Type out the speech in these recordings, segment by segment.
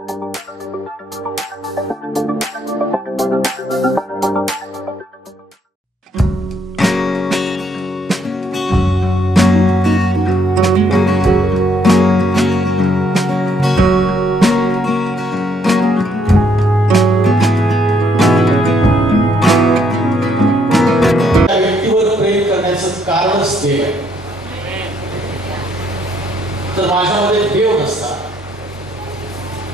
तर माझ्यामध्ये देव नसता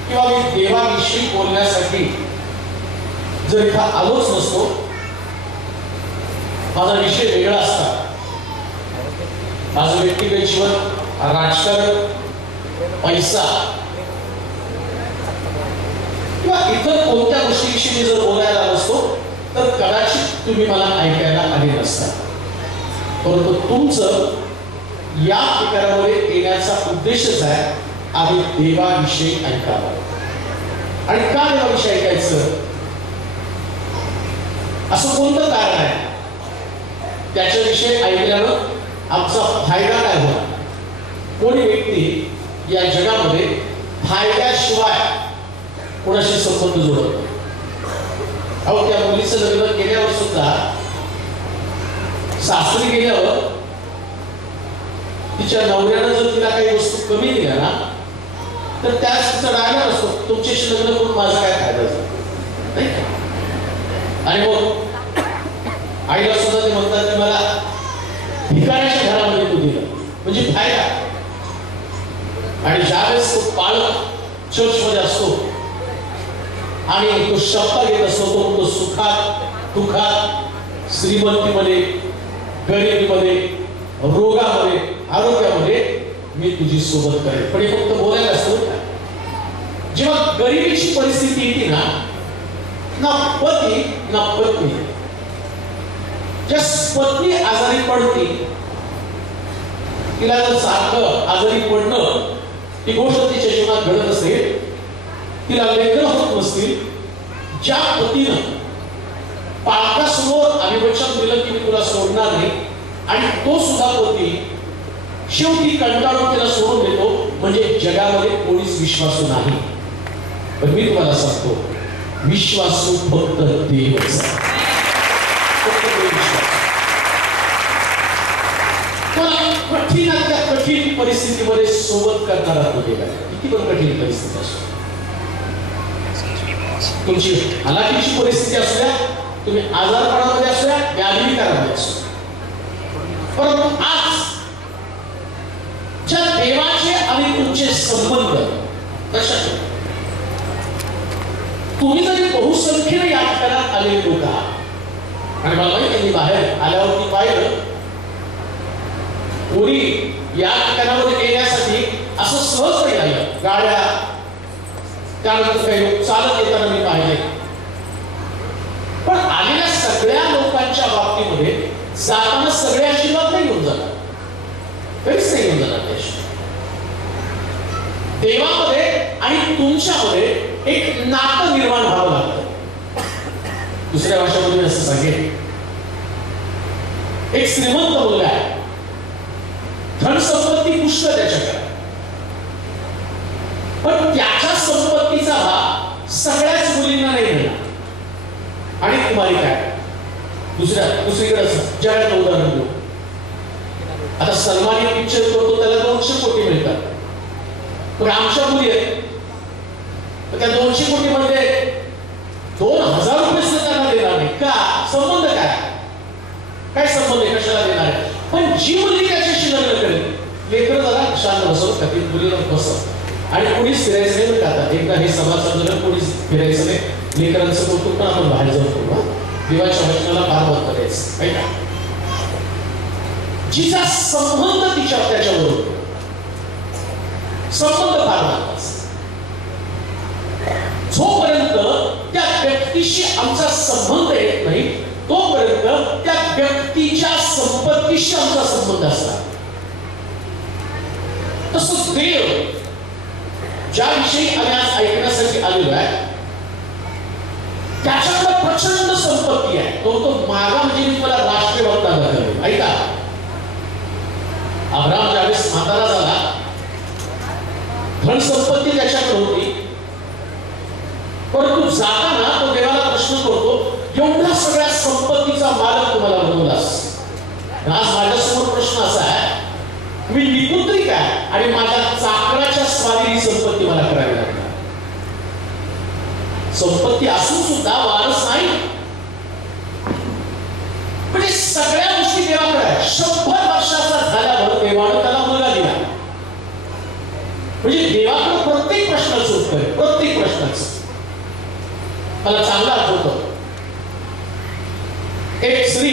किंवा मी देवाविषयी बोलण्यासाठी जर इथं आलोच नसतो, माझा विषय वेगळा असता, माझं व्यक्तिगत जीवन, राजकारण, पैसा किंवा इतर कोणत्या गोष्टीविषयी जर बोलायला नसतो तर कदाचित तुम्ही मला ऐकायला आले नसता. परंतु तुमचं या ठिकाणामध्ये येण्याचा उद्देशच आहे आम्ही देवाविषयी ऐकावं. आणि का देवाविषयी ऐकायचं, असं कोणतं कारण आहे त्याच्याविषयी ऐकल्यानं आमचा फायदा काय होणार? कोणी व्यक्ती या जगामध्ये फायद्याशिवाय कोणाशी संबंध जोडत नाही. अहो, त्या मुलीचं लग्न केल्यावर सुद्धा सासरी गेल्यावर तिच्या नवऱ्यानं जर तिला काही वस्तू कमी दिल्या ना तर त्याच तिचा डायलॉग असतो, तुमच्याशी लग्न करून माझा काय फायदा झाला नाही का? आणि मग आईला सुद्धा ते म्हणतात की मला भिकाऱ्याच्या घरामध्ये तू दिलं म्हणजे फायदा. आणि ज्यावेळेस तो पालक चर्चमध्ये असतो आणि तो शब्द घेत असतो, तो सुखात दुःखात, श्रीमंतीमध्ये, गरिबीमध्ये, रोगामध्ये, आरोग्यामध्ये मी तुझी सोबत करेन. पण हे फक्त बोलायला असतो. जेव्हा गरिबीची परिस्थिती येते ना पती ना पत्नी, ज्या पत्नी आजारी पडते, तिला जर सारखं आजारी पडणं ही गोष्ट तिच्या जीवनात घडत असेल, तिला लेकरं होत नसतील, ज्या पतीनं पालकासमोर आम्ही वचन दिलं की मी तुला सोडणार नाही आणि तो सुद्धा पती शेवटी कंटाळून तिला सोडून देतो, म्हणजे जगामध्ये कोणीच विश्वासू नाही. पण मी तुम्हाला सांगतो, विश्वासू फक्त देवच आहे. कठीणातल्या कठीण परिस्थितीमध्ये सोबत करणारा तो देव आहे. किती पण कठीण परिस्थिती असो, तुमची हलाखीची परिस्थिती असू द्या, तुम्ही आजारपणामध्ये असू द्या, व्याधिकारामध्ये असू, परंतु आज ज्या देवाचे आणि तुमचे संबंध कशाचे, तुम्ही जरी बहुसंख्येने या ठिकाणात आलेले लोक आहात आणि मला माहिती आहे बाहेर आल्यावरती पाहिलं कोणी या ठिकाणामध्ये येण्यासाठी असं सहज नाही आलं. गाड्या, त्यानंतर काही लोक चालत येताना मी पाहिले. पण आलेल्या सगळ्या लोकांच्या बाबतीमध्ये जाताना सगळे आशीर्वाद नाही घेऊन जातात, काहीच नाही घेऊन जातात. देवामध्ये आणि तुमच्यामध्ये एक नातं निर्माण व्हावं लागतं. दुसऱ्या भाषेमध्ये असं सांगेल, एक श्रीमंत मुलगा आहे, धन संपत्ती पुष्कळ त्याच्याकडे, पण त्याच्या संपत्तीचा भाग सगळ्याच मुलींना नाही मिळाला. आणि तुम्हाला काय दुसरीकडे जगात उदाहरण देऊ. आता सलमान एक पिक्चर करतो, त्याला 200 कोटी मिळतात, पण आमच्या मुली आहेत तर त्या 200 कोटी मध्ये 2000 रुपये सुद्धा त्यांना देणार नाही. का? संबंध काय संबंध आहे, कशाला देणार आहे? पण जी मुलगी त्याच्याशी लग्न करेल, लेकरं जरा शांत बसवत का, ती मुलीला बसव आणि कोणीच फिरायचं नाही. बरं, एकदा हे सभासद झालं, कोणीच फिरायचं नाही. लेकरांचं कौतुक पण आपण बाहेर जाऊन करू. देवाच्या वचनाला फार महत्त्व द्यायचं आहे का? जिचा संबंध तिच्या त्याच्याबरोबर, संबंध फार महत्त्वाचा. जोपर्यंत त्या व्यक्तीशी आमचा संबंध येत नाही तोपर्यंत त्या व्यक्तीच्या संपत्तीशी आमचा संबंध असतात. तसंच देव ज्याविषयी आम्ही आज ऐकण्यासाठी आलेलो आहे, त्याच्याकडे प्रचंड संपत्ती आहे. तो मागा म्हणजे मी मला राष्ट्रीय वक्ता दाखवले. ऐका, अब्राहम ज्यावेळेस म्हातारा झाला, धन संपत्ती त्याच्याकडे होती, जाताना तो देवाला प्रश्न करतो, एवढ्या सगळ्या संपत्तीचा मालक तुम्हाला बनवलास, आज माझ्यासमोर प्रश्न असा आहे, मी निपुत्रिक आहे आणि माझ्या चाकराच्या स्वारी ही संपत्ती मला करावी लागणार. संपत्ती असून सुद्धा वारस नाही. म्हणजे सगळ्या गोष्टी देवाकडे आहेत. 100 वर्षाचा झाल्यावर देवानं त्याला मुलगा दिला. म्हणजे देवाकडे प्रत्येक प्रश्नाचं उत्तर आहे, प्रत्येक प्रश्नाचं. मला चांगलं आठवतं, एक स्त्री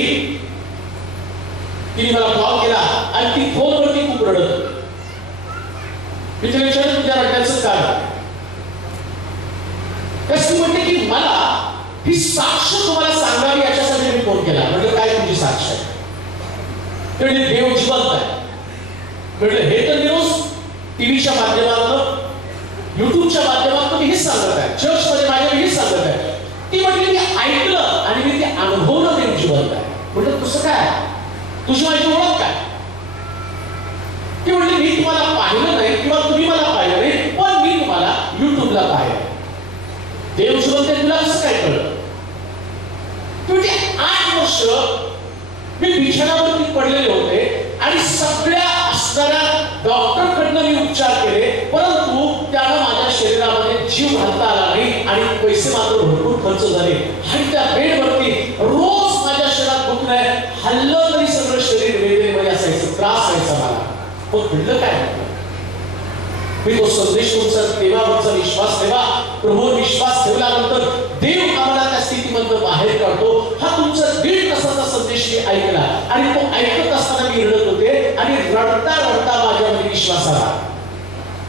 तिने मला कॉल केला आणि ती फोनवरती खूप रडत होती. मी तिला विचारलं, तुझ्या रडण्याचं कारण? ती म्हणते की मला ही साक्ष तुम्हाला सांगावी याच्यासाठी मी फोन केला. म्हणजे काय तुझी साक्ष आहे? म्हणजे देव जिवंत आहे. म्हणजे हे तर न्यूज टीव्हीच्या माध्यमातून, युट्यूबच्या माध्यमातून मी हेच सांगत आहे, चर्चमध्ये माझ्या मी हेच सांगत आहे. ती म्हटली मी ऐकलं आणि मी ते अनुभवलं, देव जिवंत आहे. म्हणजे तुझं काय, तुझी माझी ओळख काय? ती म्हटली मी तुम्हाला पाहिलं नाही किंवा तुम्ही मला पाहिलं नाही, पण मी तुम्हाला युट्यूबला पाहिलं. देव जिवंत आहे तुला कसं काय कळलं? म्हणजे 8 वर्ष मी बिछाणावरती पडलेले होते आणि सगळ्या असणाऱ्या डॉक्टरकडनं मी उपचार केले, परंतु त्याला माझ्या शरीरामध्ये जीव घालता आला नाही आणि पैसे मात्र भरपूर खर्च झाले. आणि त्या बेडवरती रोज माझ्या शरीरात दुखणं आहे, हल्लं तरी सगळं शरीर वेदनेमध्ये असायचं, त्रास व्हायचा मला. पण घडलं काय? मी तो संदेश तुमचा देवावरचा विश्वास ठेवा, प्रभूवर विश्वास ठेवल्यानंतर देव आम्हाला त्या स्थितीमधून बाहेर काढतो. हा तुमचा 1.5 तासाचा संदेश मी ऐकला आणि तो ऐकत असताना मी रडत होते आणि रडता रडता माझ्यामध्ये विश्वास आला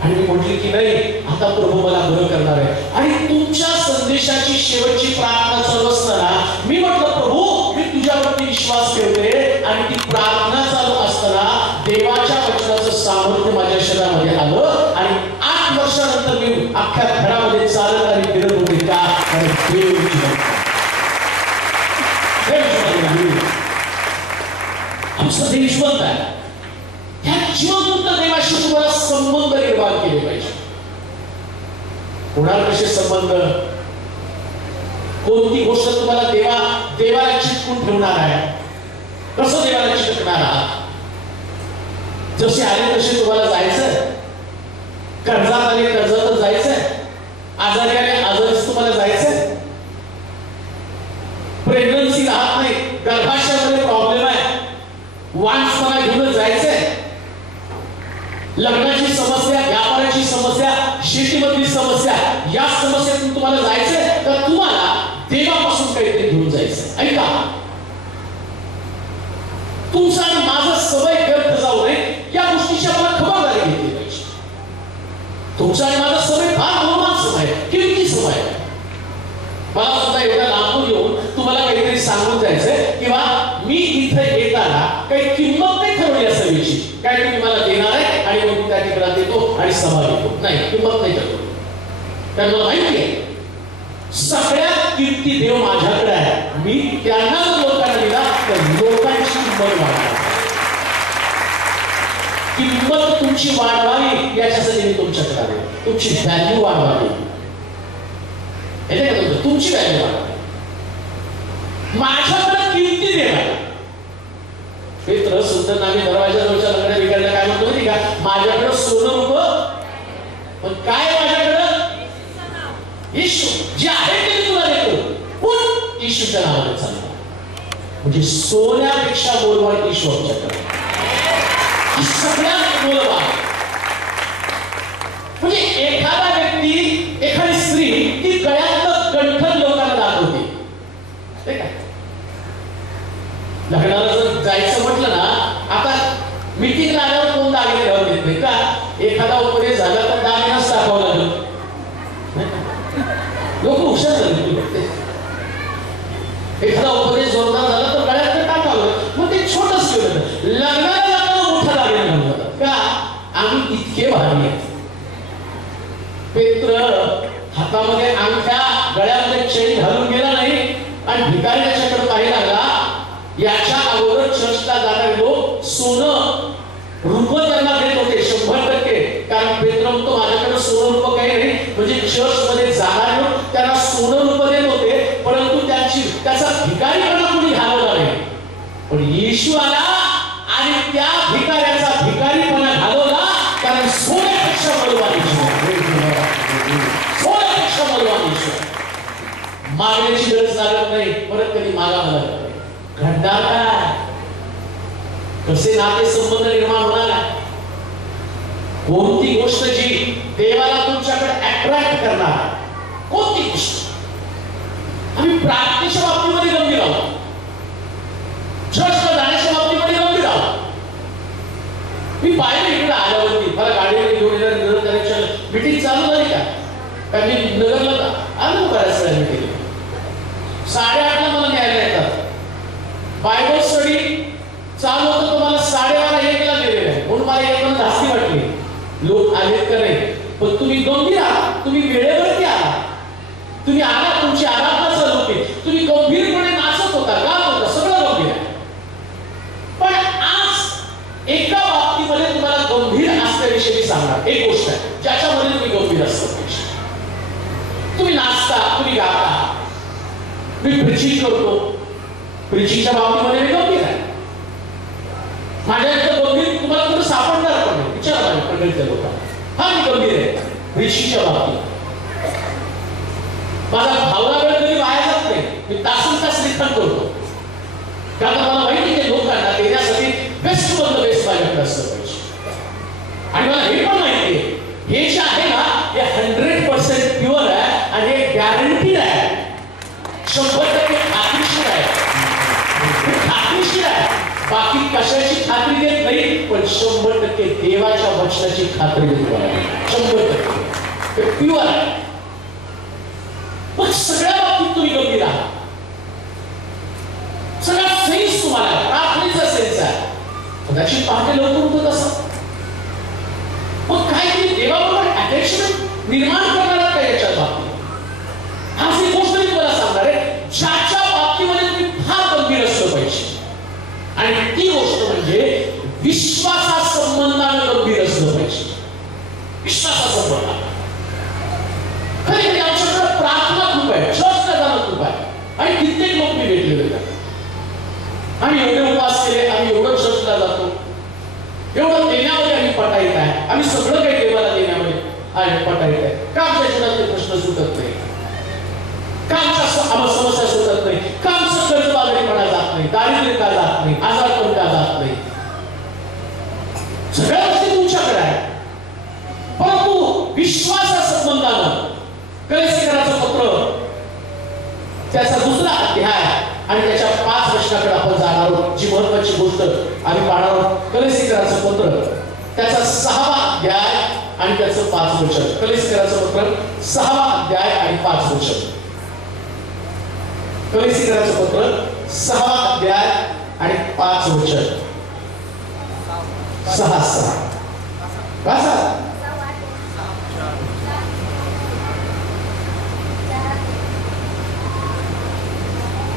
आणि मी म्हटली की नाही, आता प्रभू मला बरं करणार आहे. आणि तुमच्या संदेशाची शेवटची प्रार्थना चालू असताना मी म्हटलं, प्रभू मी तुझ्यावरती विश्वास ठेवते. आणि ती प्रार्थना चालू असताना देवाच्या वचनाचं सामर्थ्य माझ्या शरीरामध्ये आलं आणि 8 वर्षानंतर मी अख्ख्या घरामध्ये चालत आणि फिरत होते. का? आमचं देव जिवंत आहे. ह्या जिवंत देवाशी तुम्हाला संबंध निर्माण केले पाहिजे. कोणाला कसे संबंध? कोणती गोष्ट तुम्हाला देवाला चिटकून ठेवणार आहे? कसं देवाला चिटकणार आहात? जसे आले तसे तुम्हाला जायचं, कर्जात आले कर्जातच जायचंय, आजारी आले आजारीच तुम्हाला जायचंय, प्रेग्नन्सी राहत नाही, गर्भाशयामध्ये प्रॉब्लेम आहे, वांसपणा घेऊनच जायचंय, लग्नाची समस्या, व्यापाराची समस्या, शेतीमधली समस्या, या समस्येतून तुम्हाला जायचंय, तर तुम्हाला देवापासून काहीतरी घेऊन जायचं. ऐका, तुमचा आणि माझा समय व्यर्थ जाऊ नये या गोष्टीची आपल्याला खबरदारी घेतली पाहिजे. तुमचा आणि माझा समय फार बहुमान समय आहे, किमती समय आहे. मला सुद्धा एवढ्या लांबून येऊन तुम्हाला काहीतरी सांगून जायचंय किंवा मी इथे येताना काही किंमत नाही ठरवली असावीची, काय तुम्ही मला देणार आहे आणि मग त्या ठिकाणी देतो आणि सभा घेतो, नाही, किंमत नाही ठरवली. तर मला माहिती आहे सगळ्यात किमती देव माझ्याकडे आहे. मी त्यांना लोकांना दिला तर लोकांची किंमत वाढणार. किंमत तुमची वाढवावी याच्यासाठी मी तुमच्याकडे आले, तुमची व्हॅल्यू वाढवावी, तुमची व्हॅल्यू वाढवावी. माझ्याकडे किमती देणार. मित्र सुंदर नामी दरवाजाजवळच्या लग्न विकायला काय म्हणतो माहिती का? माझ्याकडे सोनं होतं, पण काय माझ्याकडे येशू जे आहे ते तुला देतो, पण येशूच्या नावाने चालणार. म्हणजे सोन्यापेक्षा मोलवान येशू आमच्याकडे, सगळ्यात मोलवान. म्हणजे एखादा व्यक्ती, एखादी स्त्री ती गळ्यातलं गंठन लोकांना दाखवते. लग्नाला जर जायचं म्हटलं ना, आता मीटिंगला आल्यावर कोण दागिने घालून देत नाही का? एखादा उपदेश झाला तर दागिनाच टाकावं लागलं. लोक हुशार झाले. एखादा उपदेश जोरदार झाला तर गळ्यात टाकावं, मग ते छोटंच केलं. लग्नाला जाताना मोठा दागिना घालून जातात का? आम्ही इतके भारी आहेत. पेत्र हातामध्ये अंगठ्या, गळ्यामध्ये चेन घालून गेला नाही आणि भिकारी त्याच्याकडे पाहिला लागला. याच्या अगोदर चर्चला जाणारे लोक सोनं रूप त्यांना देत होते 100%, कारण पेत्र म्हणतो माझ्याकडे सोनं रूप काही नाही. म्हणजे चर्च मध्ये जाणारे लोक त्यांना सोनं रूप देत होते, परंतु त्याचा भिकारीपणा कोणी घालवला नाही. पण येशू आला आणि त्या भिकाऱ्याचा भिकारीपणा घालवला, कारण सोन्यापेक्षा बलवान सोन्यापेक्षा बलवान येशू. मागण्याची गरज लागत नाही, परत कधी मागावं लागत नाही. घडणार काय? कसे नाते संबंध निर्माण होणार? कोणती गोष्ट जी देवाला तुमच्याकडे अट्रॅक्ट करणार, कोणती गोष्ट? आम्ही प्रार्थनेच्या बाबतीमध्ये गंभीर आहोत, चर्चला जाण्याच्या बाबतीमध्ये गंभीर आहोत. मी पाहिलं इकडे आल्यावरती मला गाडीवर घेऊन येणार नगरच्या मीटिंग चालू झाली का? कारण मी नगरला आलो बऱ्याच वेळा मीटिंग 8:30 मला न्यायला येतात. बायबल स्टडी चालू होतं तर मला 12:30-1ला गेलेलं आहे, म्हणून मला एकदम जास्ती वाटली. लोक आलेत का नाही, पण तुम्ही गंभीर आहात, तुम्ही वेळेवरती आहात, तुम्ही आला, तुमची आराधना चालू होती, तुम्ही गंभीरपणे नाचत होता, गात होता, सगळं गंभीर आहे. पण आज एका बाबतीमध्ये तुम्हाला गंभीर असल्याविषयी सांगणार एक गोष्ट आहे, ज्याच्यामध्ये तुम्ही गंभीर असता. तुम्ही नाचता, तुम्ही गाता, मी प्रीचिंग करतो, प्रीचिंगच्या बाबतीमध्ये मी गंभीर आहे. माझ्या इथं गंभीर तुम्हाला कुठं सापडणार पण नाही. विचारा पंडितच्या लोकांना, हा मी गंभीर आहे प्रीचिंगच्या बाबतीत. माझा भावना वेळ कधी वाया जात नाही, मी तासून तास लिखाण करतो, कारण मला माहिती आहे लोकांना देण्यासाठी बेस्ट मधलं बेस्ट माझ्याकडे असलं पाहिजे. आणि मला हे पण माहिती आहे हे जे आहे ना हे 100% प्युअर आहे आणि हे गॅरंटीड आहे, 100% खात्रीशीर आहे, खात्रीशीर आहे. बाकी कशाची खात्री देत नाही, पण 100% देवाच्या वचनाची खात्री देतो, 100% ते प्युअर आहे. मग सगळ्या बाबतीत तुम्ही गंभीर आहात, सगळा सेन्स तुम्हाला प्रार्थनेचा सेन्स आहे. कदाचित पहाटे लवकर होत असं, मग काय तुम्ही देवाबरोबर अटॅचमेंट निर्माण करणार आहात का याच्या बाबतीत? आज ही गोष्ट मी तुम्हाला सांगणार आहे, ज्याच्या बाबतीमध्ये तुम्ही फार गंभीर असलं पाहिजे, आणि ती गोष्ट म्हणजे विश्वासा संबंधाने गंभीर असलं पाहिजे. विश्वासा संबंध खरी खरी आमच्याकडे प्रार्थना खूप आहे, चर्चला जाणं खूप आहे, आणि कित्येक लोक मी भेटलेले आहेत. आम्ही एवढे उपवास केले, आम्ही एवढं चर्चला जातो, एवढं देण्यामध्ये आम्ही पटाईत आहे, आम्ही सगळं काही देवाला देण्यामध्ये आहे पटाईत आहे. का आमच्या जीवनातले प्रश्न सुटत नाही, का आमच्या समस्या सुटत नाही, का आमचं कर्जबाजारीपणा जात नाही, दारिद्र्य का जात नाही, आजारपण का जात नाही? सगळ्या गोष्टी तुमच्याकडे आहे, परंतु विश्वासा संबंधानं कलेसिकराचं पत्र त्याचा 2रा अध्याय आणि त्याच्या 5 वचनाकडे आपण जाणार आहोत. जी महत्वाची गोष्ट आम्ही पाहणार आहोत, कलेसिकराचं पत्र त्याचा 6वा अध्याय आणि त्याचं 5 वचन. कलेसिकराचं पत्र 6वा अध्याय आणि 5 वचन. कलेसिकराचं पत्र 6वा अध्याय आणि 5 वचन. 6 वाचा.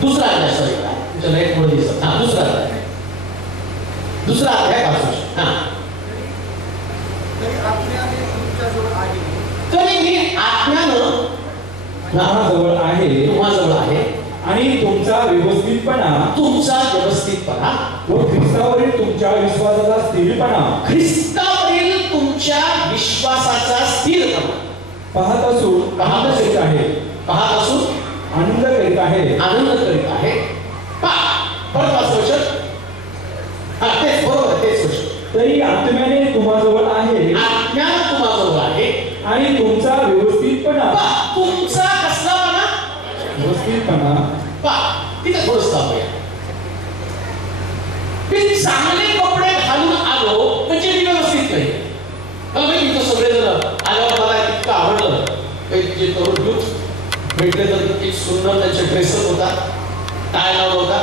दुसरा अध्याय, सॉरी तुमच्या लाईट पुढे दिसत. हा, दुसरा अध्याय 5 वचन. हा, तरी मी आत्म्यानं तुम्हाजवळ आहे आणि तुमचा व्यवस्थितपणा व ख्रिस्तावरील तुमच्या विश्वासाचा स्थिरपणा पाहत असून आनंद करीत आहे. तरी आत्म्याने तुम्हाजवळ आहे आणि तुमचा व्यवस्थितपणा तिथे थोडंच थांबूया. मी चांगले कपडे घालून आलो म्हणजे मी व्यवस्थित नाही. इथं सगळेजण आल्यावर मला इतकं आवडलं, जे तरुण युथ भेटले तर एक सुंदर त्यांचे ड्रेसअप होता, टाय लावला होता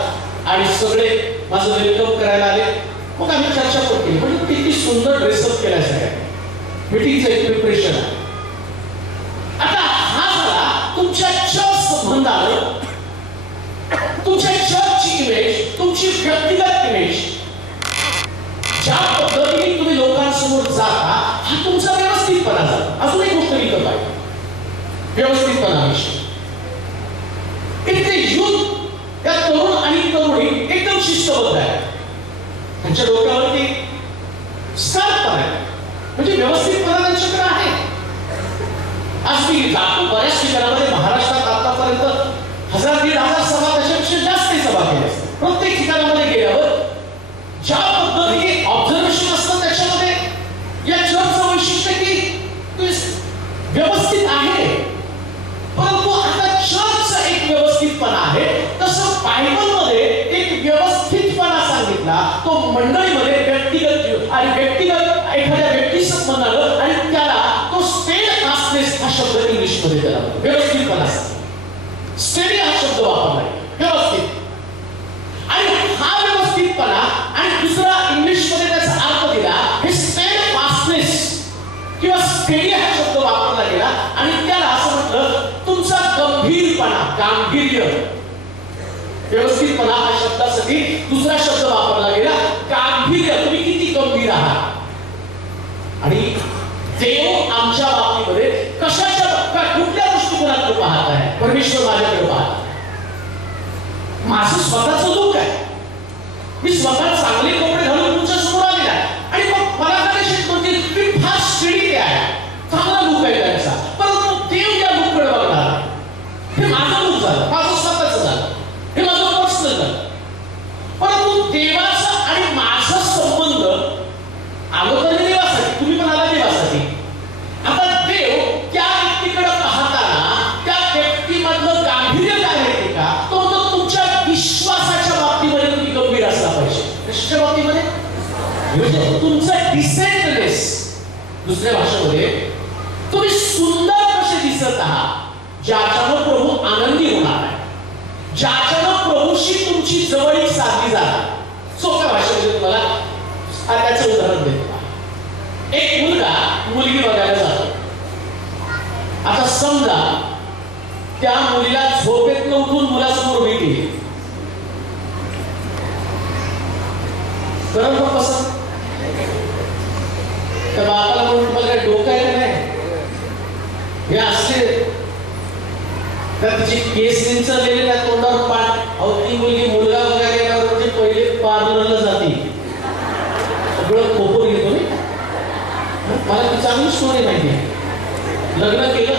आणि सगळे माझं वेलकम करायला आले. मग आम्ही चर्चा पण केली, म्हणजे किती सुंदर ड्रेसअप केलाय सगळ्या. मीटिंगचं एक प्रिपरेशन आहे. आता हा झाला तुमच्या चर्च संबंधानं, तुमच्या चर्चची इमेज, तुमची व्यक्तिगत इमेज, ज्या पद्धतीने तुम्ही लोकांसमोर जाता हा तुमचा व्यवस्थितपणा झाला. अजून एक गोष्ट लिहिलं पाहिजे, व्यवस्थितपणा विषय. ते युथ त्या तरुण आणि तरुणी एकदम शिस्तबद्ध आहे. त्यांच्या डोक्यावरती स्कार्फ आहे, म्हणजे व्यवस्थितपणा त्यांच्याकडे आहे. आज मी जातो बऱ्याच ठिकाणामध्ये महाराष्ट्रात आतापर्यंत 1000-1500 सभा, त्याच्यापेक्षा जास्त सभा केल्या असतात. प्रत्येक ठिकाणामध्ये गेल्यावर ज्या पद्धतीने ऑब्झर्वेशन असतं त्याच्यामध्ये या चर्चचं वैशिष्ट्य की व्यवस्थित आहे. परंतु आता चर्चचा एक व्यवस्थितपणा आहे, तसं बायबलमध्ये एक व्यवस्थितपणा सांगितला तो मंडळीमध्ये व्यक्तिगत आणि व्यक्तिगत एखाद्या व्यक्तीचं म्हणालं आणि त्याला तो स्टेडफास्टनेस हा शब्द इंग्लिशमध्ये त्याला व्यवस्थितपणा स्टेडी हा शब्द वापरलाय, व्यवस्थित. आणि हा व्यवस्थितपणा आणि दुसरा इंग्लिशमध्ये त्याचा अर्थ दिला हे स्टेडफास्टनेस किंवा स्टेडी हा शब्द वापरला गेला आणि त्याला असं म्हटलं तुमचा गंभीरपणा, गांभीर्य. व्यवस्थितपणा हा शब्दासाठी दुसरा शब्द वापरला गेला गांभीर्य. तुम्ही किती गंभीर आहात. आणि देव आमच्या बाबतीमध्ये कशाच्या कुठल्या दृष्टिकोनातून पाहत आहे. परमेश्वर माझ्याकडे पाहत आहे. माझं स्वतःचं दुःख आहे. मी स्वतः चांगले कपडे घालून तुमच्या समोर आलेला आणि मग मला कनेक्शन करते की फार स्टेडी आहे, चांगला लुक आहे त्यांचा. परंतु देव या लुककडे बघणार. हे माझं लुक झालं, माझं स्वतःचं झालं, हे माझं पर्सनल झालं. परंतु देवाचा आणि माझा संबंध अगोदर देवासाठी, तुम्ही पण आला देवासाठी. आता देव त्या व्यक्तीकडे पाहताना त्या व्यक्तीमधलं गांभीर्य काय माहिती का, तो तुमच्या विश्वासाच्या बाबतीमध्ये तुम्ही गंभीर असला पाहिजे. कशाच्या बाबतीमध्ये? तुमचा डिसेंटनेस. दुसऱ्या भाषेमध्ये तुम्ही सुंदर कसे दिसत आहात, ज्याच्यानं प्रभू आनंदी होणार आहे, ज्याच्यानं प्रभूशी तुमची जवळीक साधली जाणार. सोप्या भाषेमध्ये तुम्हाला त्याचं उदाहरण देतो. एक मुलगा मुलगी बघायला जातो. आता समजा त्या मुलीला झोपेतनं उठून मुलासमोर उभी केली, करत मग कसं? त्या बापाला म्हणून तुम्हाला काय डोकं आहे का नाही? हे असले तर तिची केस निंचरलेली त्या तोंडावर पाठ. अहो ती मुलगी मुलगा बघायला गेल्यावर म्हणजे पहिले पार्लरला जाते, सगळं खोपून घेतो. मला ती चांगली स्टोरी माहिती आहे. लग्न केलं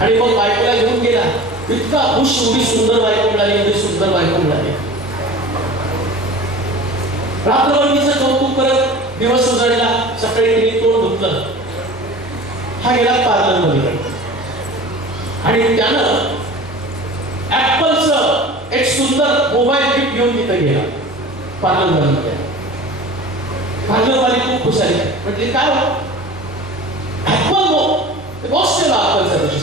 आणि मग बायकोला घेऊन गेला. इतका खुश, एवढी सुंदर बायको मिळाली, एवढी सुंदर बायको मिळाली. रात्रभर कौतुक करत दिवस उजळला. सकाळी तिने तोंड धुतलं. हा गेला पार्लरमध्ये आणि त्यानं ऍपलचं एक सुंदर मोबाईल गिफ्ट घेऊन तिथं गेला पार्लरमध्ये. पार्लरवाली खूप खुश झाली. म्हटली काय हो, ऍपल बॉक्स केला ऍपलचा.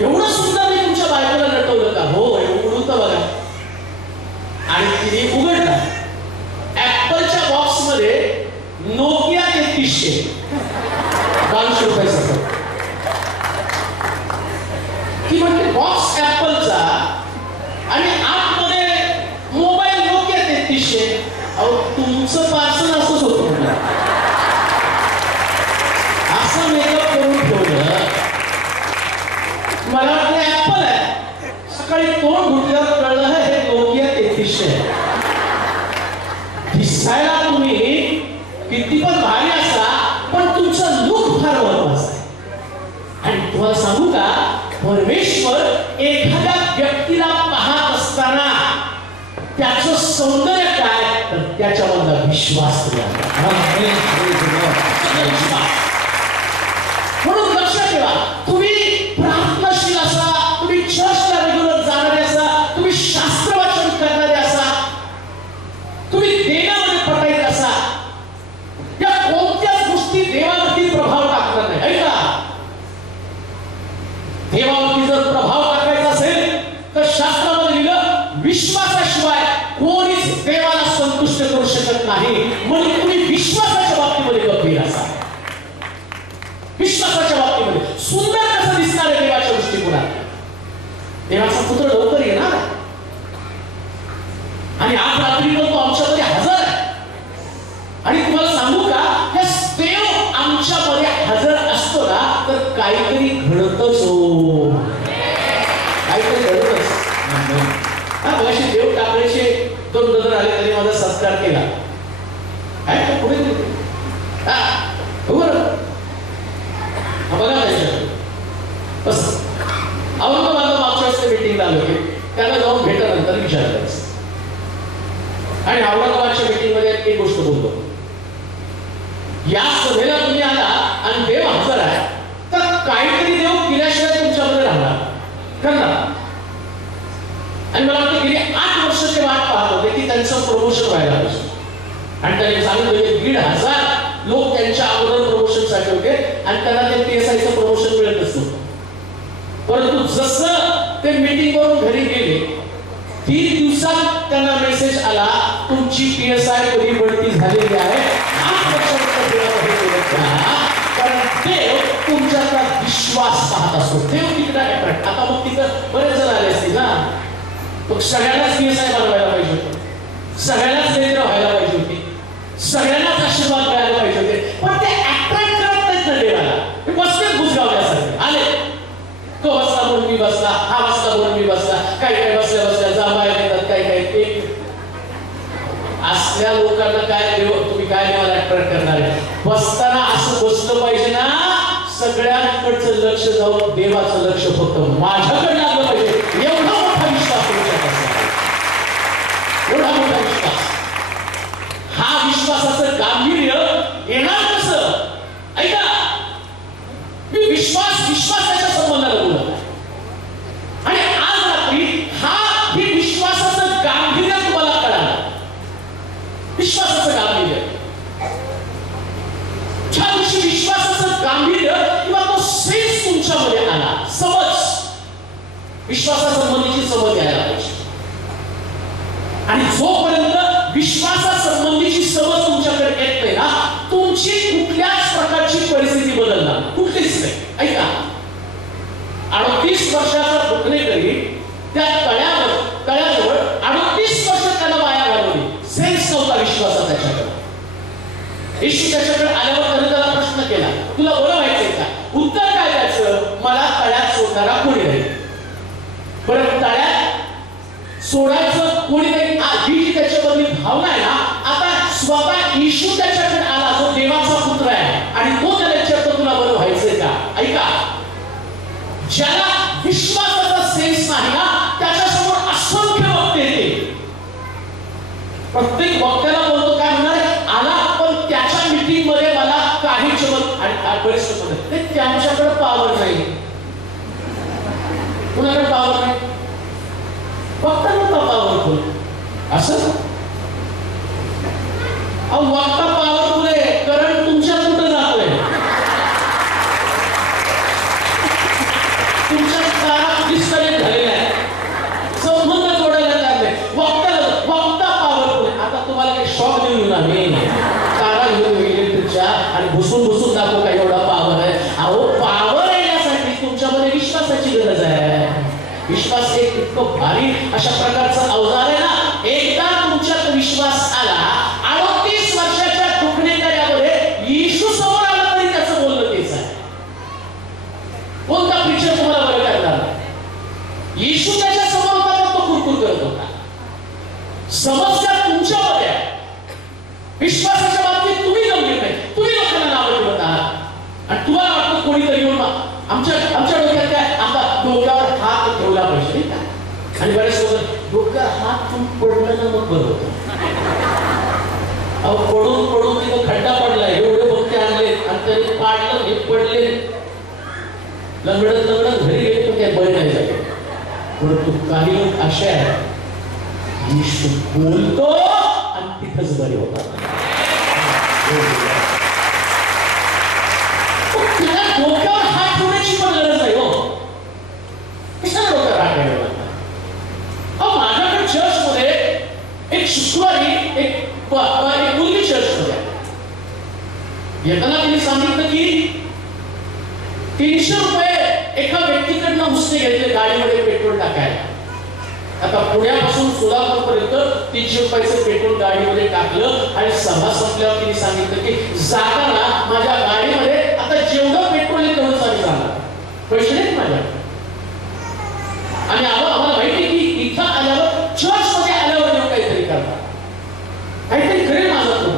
एवढं सुंदर मी तुमच्या बायकोला नटवलं का? हो एवढं तर बघा. आणि तिने उघडला. ऍपलच्या बॉक्स मध्ये नोकिया 3300 ₹200 रुपयाचा. ती म्हणते बॉक्स ऍपलचा आणि आतमध्ये मोबाईल नोकिया 3300. अहो तुमचं पार्सल असंच होतं म्हणलं. असं मेकअप करून ठेवलं. मला वाटलं ऍपल आहे. सकाळी तोंड घुटल्यावर कळलं हे नोकिया 3300 आहे. दिसायला तुम्ही किती पण भारी असा, पण तुमचं लुक फार महत्वाचं आहे. आणि तुम्हाला सांगू का, परमेश्वर एखाद्या व्यक्तीला पाहत असताना त्याचं सौंदर्य काय, तर त्याच्यामधला विश्वास. म्हणून लक्षात ठेवा, तुम्ही प्रार्थनाशील असा, तुम्ही चर्चला रेग्युलर जाणारे असा, तुम्ही शास्त्र वाचन करणारे असा, तुम्ही देवामध्ये पटायत असा, या कोणत्याच गोष्टी देवावरती प्रभाव टाकणार नाही. ऐका, देवावरती जर प्रभाव टाकायचा असेल तर शास्त्रामध्ये लिहिलं विश्वासाशिवाय कोणीच देवाला संतुष्ट करू शकत नाही. म्हणून तुम्ही विश्वासाच्या बाबतीमध्ये गंभीर असा. विश्वासाच्या बाबतीमध्ये सुंदर कसं दिसणार आहे देवाच्या दृष्टिकोनात. देवाचा पुत्र लवकर येणार आणि आज रात्री पण तो आमच्यामध्ये हजर आहे. आणि तुम्हाला सांगू का, या देव आमच्यामध्ये हजर असतो ना तर काहीतरी घडतच हो, काहीतरी एक गोष्ट बोलतो. या सभेला तुम्ही आला आणि देव हजर आहे तर काहीतरी देव केल्याशिवाय तुमच्यामध्ये राहणार करणार. आणि मला वाटतं गेली 8 वर्ष ते वाट पाहत होते की त्यांचं प्रमोशन व्हायला पाहिजे. आणि त्यांनी सांगितलं 1,500 लोक त्यांच्या अगोदर प्रमोशन साठी होते आणि त्यांना ते PSIचं प्रमोशन मिळत नसतं. परंतु जसं ते मीटिंग करून घरी गेले 3 दिवसात त्यांना मेसेज आला तुमची PSI कधी बढती झालेली आहे. 8 कारण देव तुमच्याचा विश्वास पाहत असतो. देव तिकडे आता मग तिथं बरेच जण आले असतील ना. मग सगळ्यांनाच PSI बनवायला पाहिजे होते, सगळ्यांनाच नेत्र व्हायला पाहिजे होते, सगळ्यांनाच आशीर्वाद मिळायला पाहिजे होते. पण ते अट्रॅक्ट करत नाहीत ना देवाला. ते बसले घुसगावल्यासारखे आले. तो बसला म्हणून मी बसला, हा बसला म्हणून मी बसला, काही काही बसल्या बसल्या जांभळ्या देतात, काही काही एक असल्या लोकांना काय देव तुम्ही काय देवाला अट्रॅक्ट करणार आहे. बसताना असं बसलं पाहिजे ना सगळ्यांकडचं लक्ष जाऊन देवाचं लक्ष फक्त माझ्याकडे लागलं पाहिजे. एवढा मोठा विश्वास तुमच्यात असावा, एवढा मोठा विश्वास. हा विश्वासाचं गांभीर्य येणार कसं? ऐका, मी विश्वासाच्या संबंधाला बोलत आहे. आणि आज रात्री हे विश्वासाचं गांभीर्य तुम्हाला कळालं. विश्वासाचं गांभीर्य, ज्या दिवशी विश्वासाचं गांभीर्य किंवा तो सेन्स तुमच्यामध्ये आला, समज, विश्वासासंबंधीची समज यायला पाहिजे. आणि जोपर्यंत विश्वासासंबंधीची समज तुमच्याकडे येत नाही ना तुमची कुठल्याच प्रकारची परिस्थिती बदलणार कुठलीच नाही. ऐका, 38 वर्षाचा बुकनेकरी त्या तळ्याजवळ 38 वर्ष त्याला वाया घालवली. सेन्स नव्हता विश्वासा त्याच्याकडे. येशू त्याच्याकडे आल्यावर त्याने त्याला प्रश्न केला, तुला बरं व्हायचंय का? उत्तर काय द्यायचं? मला तळ्यात सोडणारा कोणी नाही. बरं, तळ्यात सोडायचं कोणी नाही ही जी त्याच्यामधली भावना आहे ना, आता स्वतः येशू त्याच्याकडे आला जो देवाचा पुत्र आहे आणि तो त्याला विचारतो तुला बरं व्हायचंय का? ऐका, ज्याला विश्वासाचा सेन्स नाही ना त्याच्यासमोर असंख्य वक्ते येते. प्रत्येक वक्त्याला बोलतो काय म्हणणार, आला पण त्याच्या मीटिंग मध्ये मला काही आणि बरेच ते त्यांच्याकडे पावर नाही. कुणाकडे पावर नाही? वक्ता नव्हता पॉवरफुल. असं वक्ता पॉवरफुल आहे कारण तुमच्या कुठं जातोय, तुमच्या तारा डिस्कनेक्ट झालेला आहे, संबंध जोडायला लागले. वक्ता पॉवरफुल. आता तुम्हाला काही शॉक देऊ ना मी तारा घेऊन इलेक्ट्रिकच्या आणि घुसून दाखवू काय एवढा पॉवर आहे. अहो, पॉवर येण्यासाठी तुमच्यामध्ये विश्वासाची गरज आहे. विश्वास एक इतकं भारी अशा प्रकारचं अवजार आहे ना. एकदा तुमच्यात विश्वास आला, 38 वर्षाच्या दुखणेकऱ्यामध्ये येशू समोर आला तरी त्याचं बोलणं तेच आहे. कोणता पिक्चर तुम्हाला बरं करणार? येशू त्याच्या समोर होता तर तो कुरकुर करत होता. समस्या तुमच्यामध्ये आहे. विश्वासाच्या बाबतीत तुम्ही गंभीर नाही, तुम्ही लोकांना नावं ठेवत आहात आणि तुम्हाला वाटतं कोणीतरी येऊन आमच्या डोक्यात काय, आता डोक्यावर हात ठेवला पाहिजे का? आणि बरेच लोक डोक्यावर हात पडलं ना मग बरं होतं. अहो, पडून तिथं खड्डा पडलाय, एवढे भक्ते आणले आणि त्यांनी पाडलं, हे पडले, लंगडत घरी गेले तर काय बरे नाही झाले. परंतु काही लोक असे आहेत येशू बोलतो आणि तिथंच बरे होतात. तुला डोक्यावर हात ठेवण्याची पण गरज नाही हो. कशाला डोक्यावर हात ठेवायला लागला? माझ्याकडे चर्चमध्ये एक शुक्रवारी एक मुलगी चर्चमध्ये येताना तिने सांगितलं की 300 रुपये एका व्यक्तीकडनं उसने घेतले गाडीमध्ये पेट्रोल टाकायला. आता पुण्यापासून सोलापूर पर्यंत 300 रुपयाचं पेट्रोल गाडीमध्ये टाकलं आणि सभा संपल्यावर तिने सांगितलं की जाताना माझ्या गाडीमध्ये आता जेवढं पेट्रोल आहे तेवढंच आम्ही जाणार, पैसे नाहीत माझ्याकडे. आणि आम्हाला माहिती आहे की इथं आल्यावर चर्चमध्ये आल्यावर देव काहीतरी करणार, काहीतरी करेल माझा तो.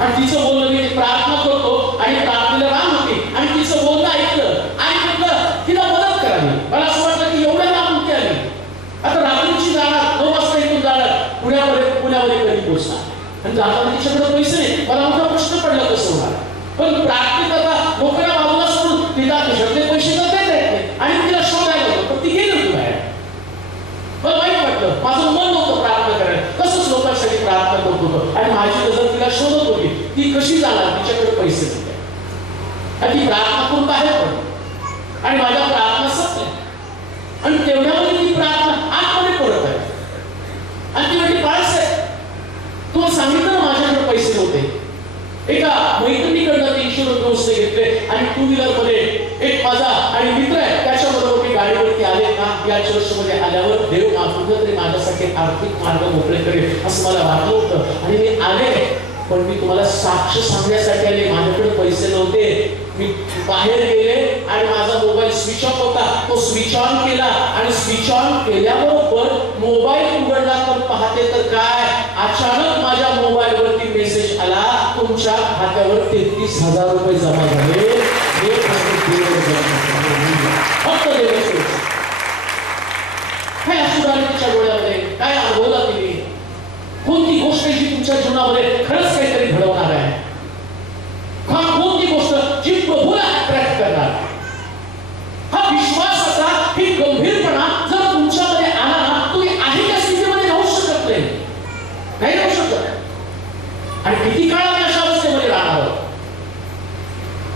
आणि तिचं बोलणं मी प्रार्थना करतो आणि प्रार्थनेला राम होती आणि तिचं बोलणं ऐकलं आणि म्हटलं तिला मदत करावी. मला असं वाटतं की एवढं लांब होती आली, आता रात्रीची जाणार, 9 वाजता इथून जाणार, पुण्यामध्ये कधी पोहोचणार. आणि जाताना तिच्याकडे पैसे नाही, मला मोठा प्रश्न पडला कसं होणार. पण प्रार्थना आता लोकांना बाजूला सोडून तिला तुझ्याकडे पैसे तर देता येत नाही आणि तिला शोधायला होतं, पण ती गेली होती बाहेर. मला वाईट वाटलं, माझं मन नव्हतं प्रार्थना करायला, कसंच लोकांसाठी प्रार्थना करत होतं आणि माझी नजर तिला शोधत होती. ती कशी जाणार, तिच्याकडे पैसे होते आणि ती प्रार्थना करून बाहेर पडली आणि माझ्या प्रार्थना संपल्या आणि तेवढ्यामध्ये ती प्रार्थना आतमध्ये पडत आहे आणि ती म्हणजे बाळासाहेब तुम्हाला सांगितलं ना माझ्याकडे पैसे नव्हते. एका मैत्रिणीकडनं ते इन्शुरन्स व्यवस्था घेतले आणि टू व्हीलर मध्ये एक माझा आणि मित्र आहे त्याच्याबरोबर मी गाडीवरती आले ना. या चर्चमध्ये आल्यावर देव कुठं तरी माझ्यासाठी आर्थिक मार्ग मोकळे करेल असं मला वाटलं होतं आणि मी आले. पण मी तुम्हाला साक्ष सांगण्यासाठी आले, माझ्याकडे पैसे नव्हते. मी बाहेर गेले आणि माझा मोबाईल स्विच ऑफ होता, तो स्विच ऑन केला आणि स्विच ऑन केल्याबरोबर मोबाईल उघडला तर पाहते तर काय, अचानक माझ्या मोबाईलवरती मेसेज आला, तुमच्या खात्यावर 33,000 रुपये जमा झाले. फक्त काय असुराने तिच्या डोळ्यामध्ये काय अनुभवला तुम्ही, कोणती गोष्ट जी तुमच्या जीवनामध्ये खरंच काहीतरी घडवणार आहे, कोणती गोष्ट जी प्रभूला अट्रॅक्ट करणार. हा विश्वासाचा ही गंभीरपणा जर तुमच्यामध्ये आला ना, तुम्ही आहे त्या स्थितीमध्ये राहू शकत नाही राहू शकत. आणि किती काळ आम्ही अशा अवस्थेमध्ये राहणार आहोत,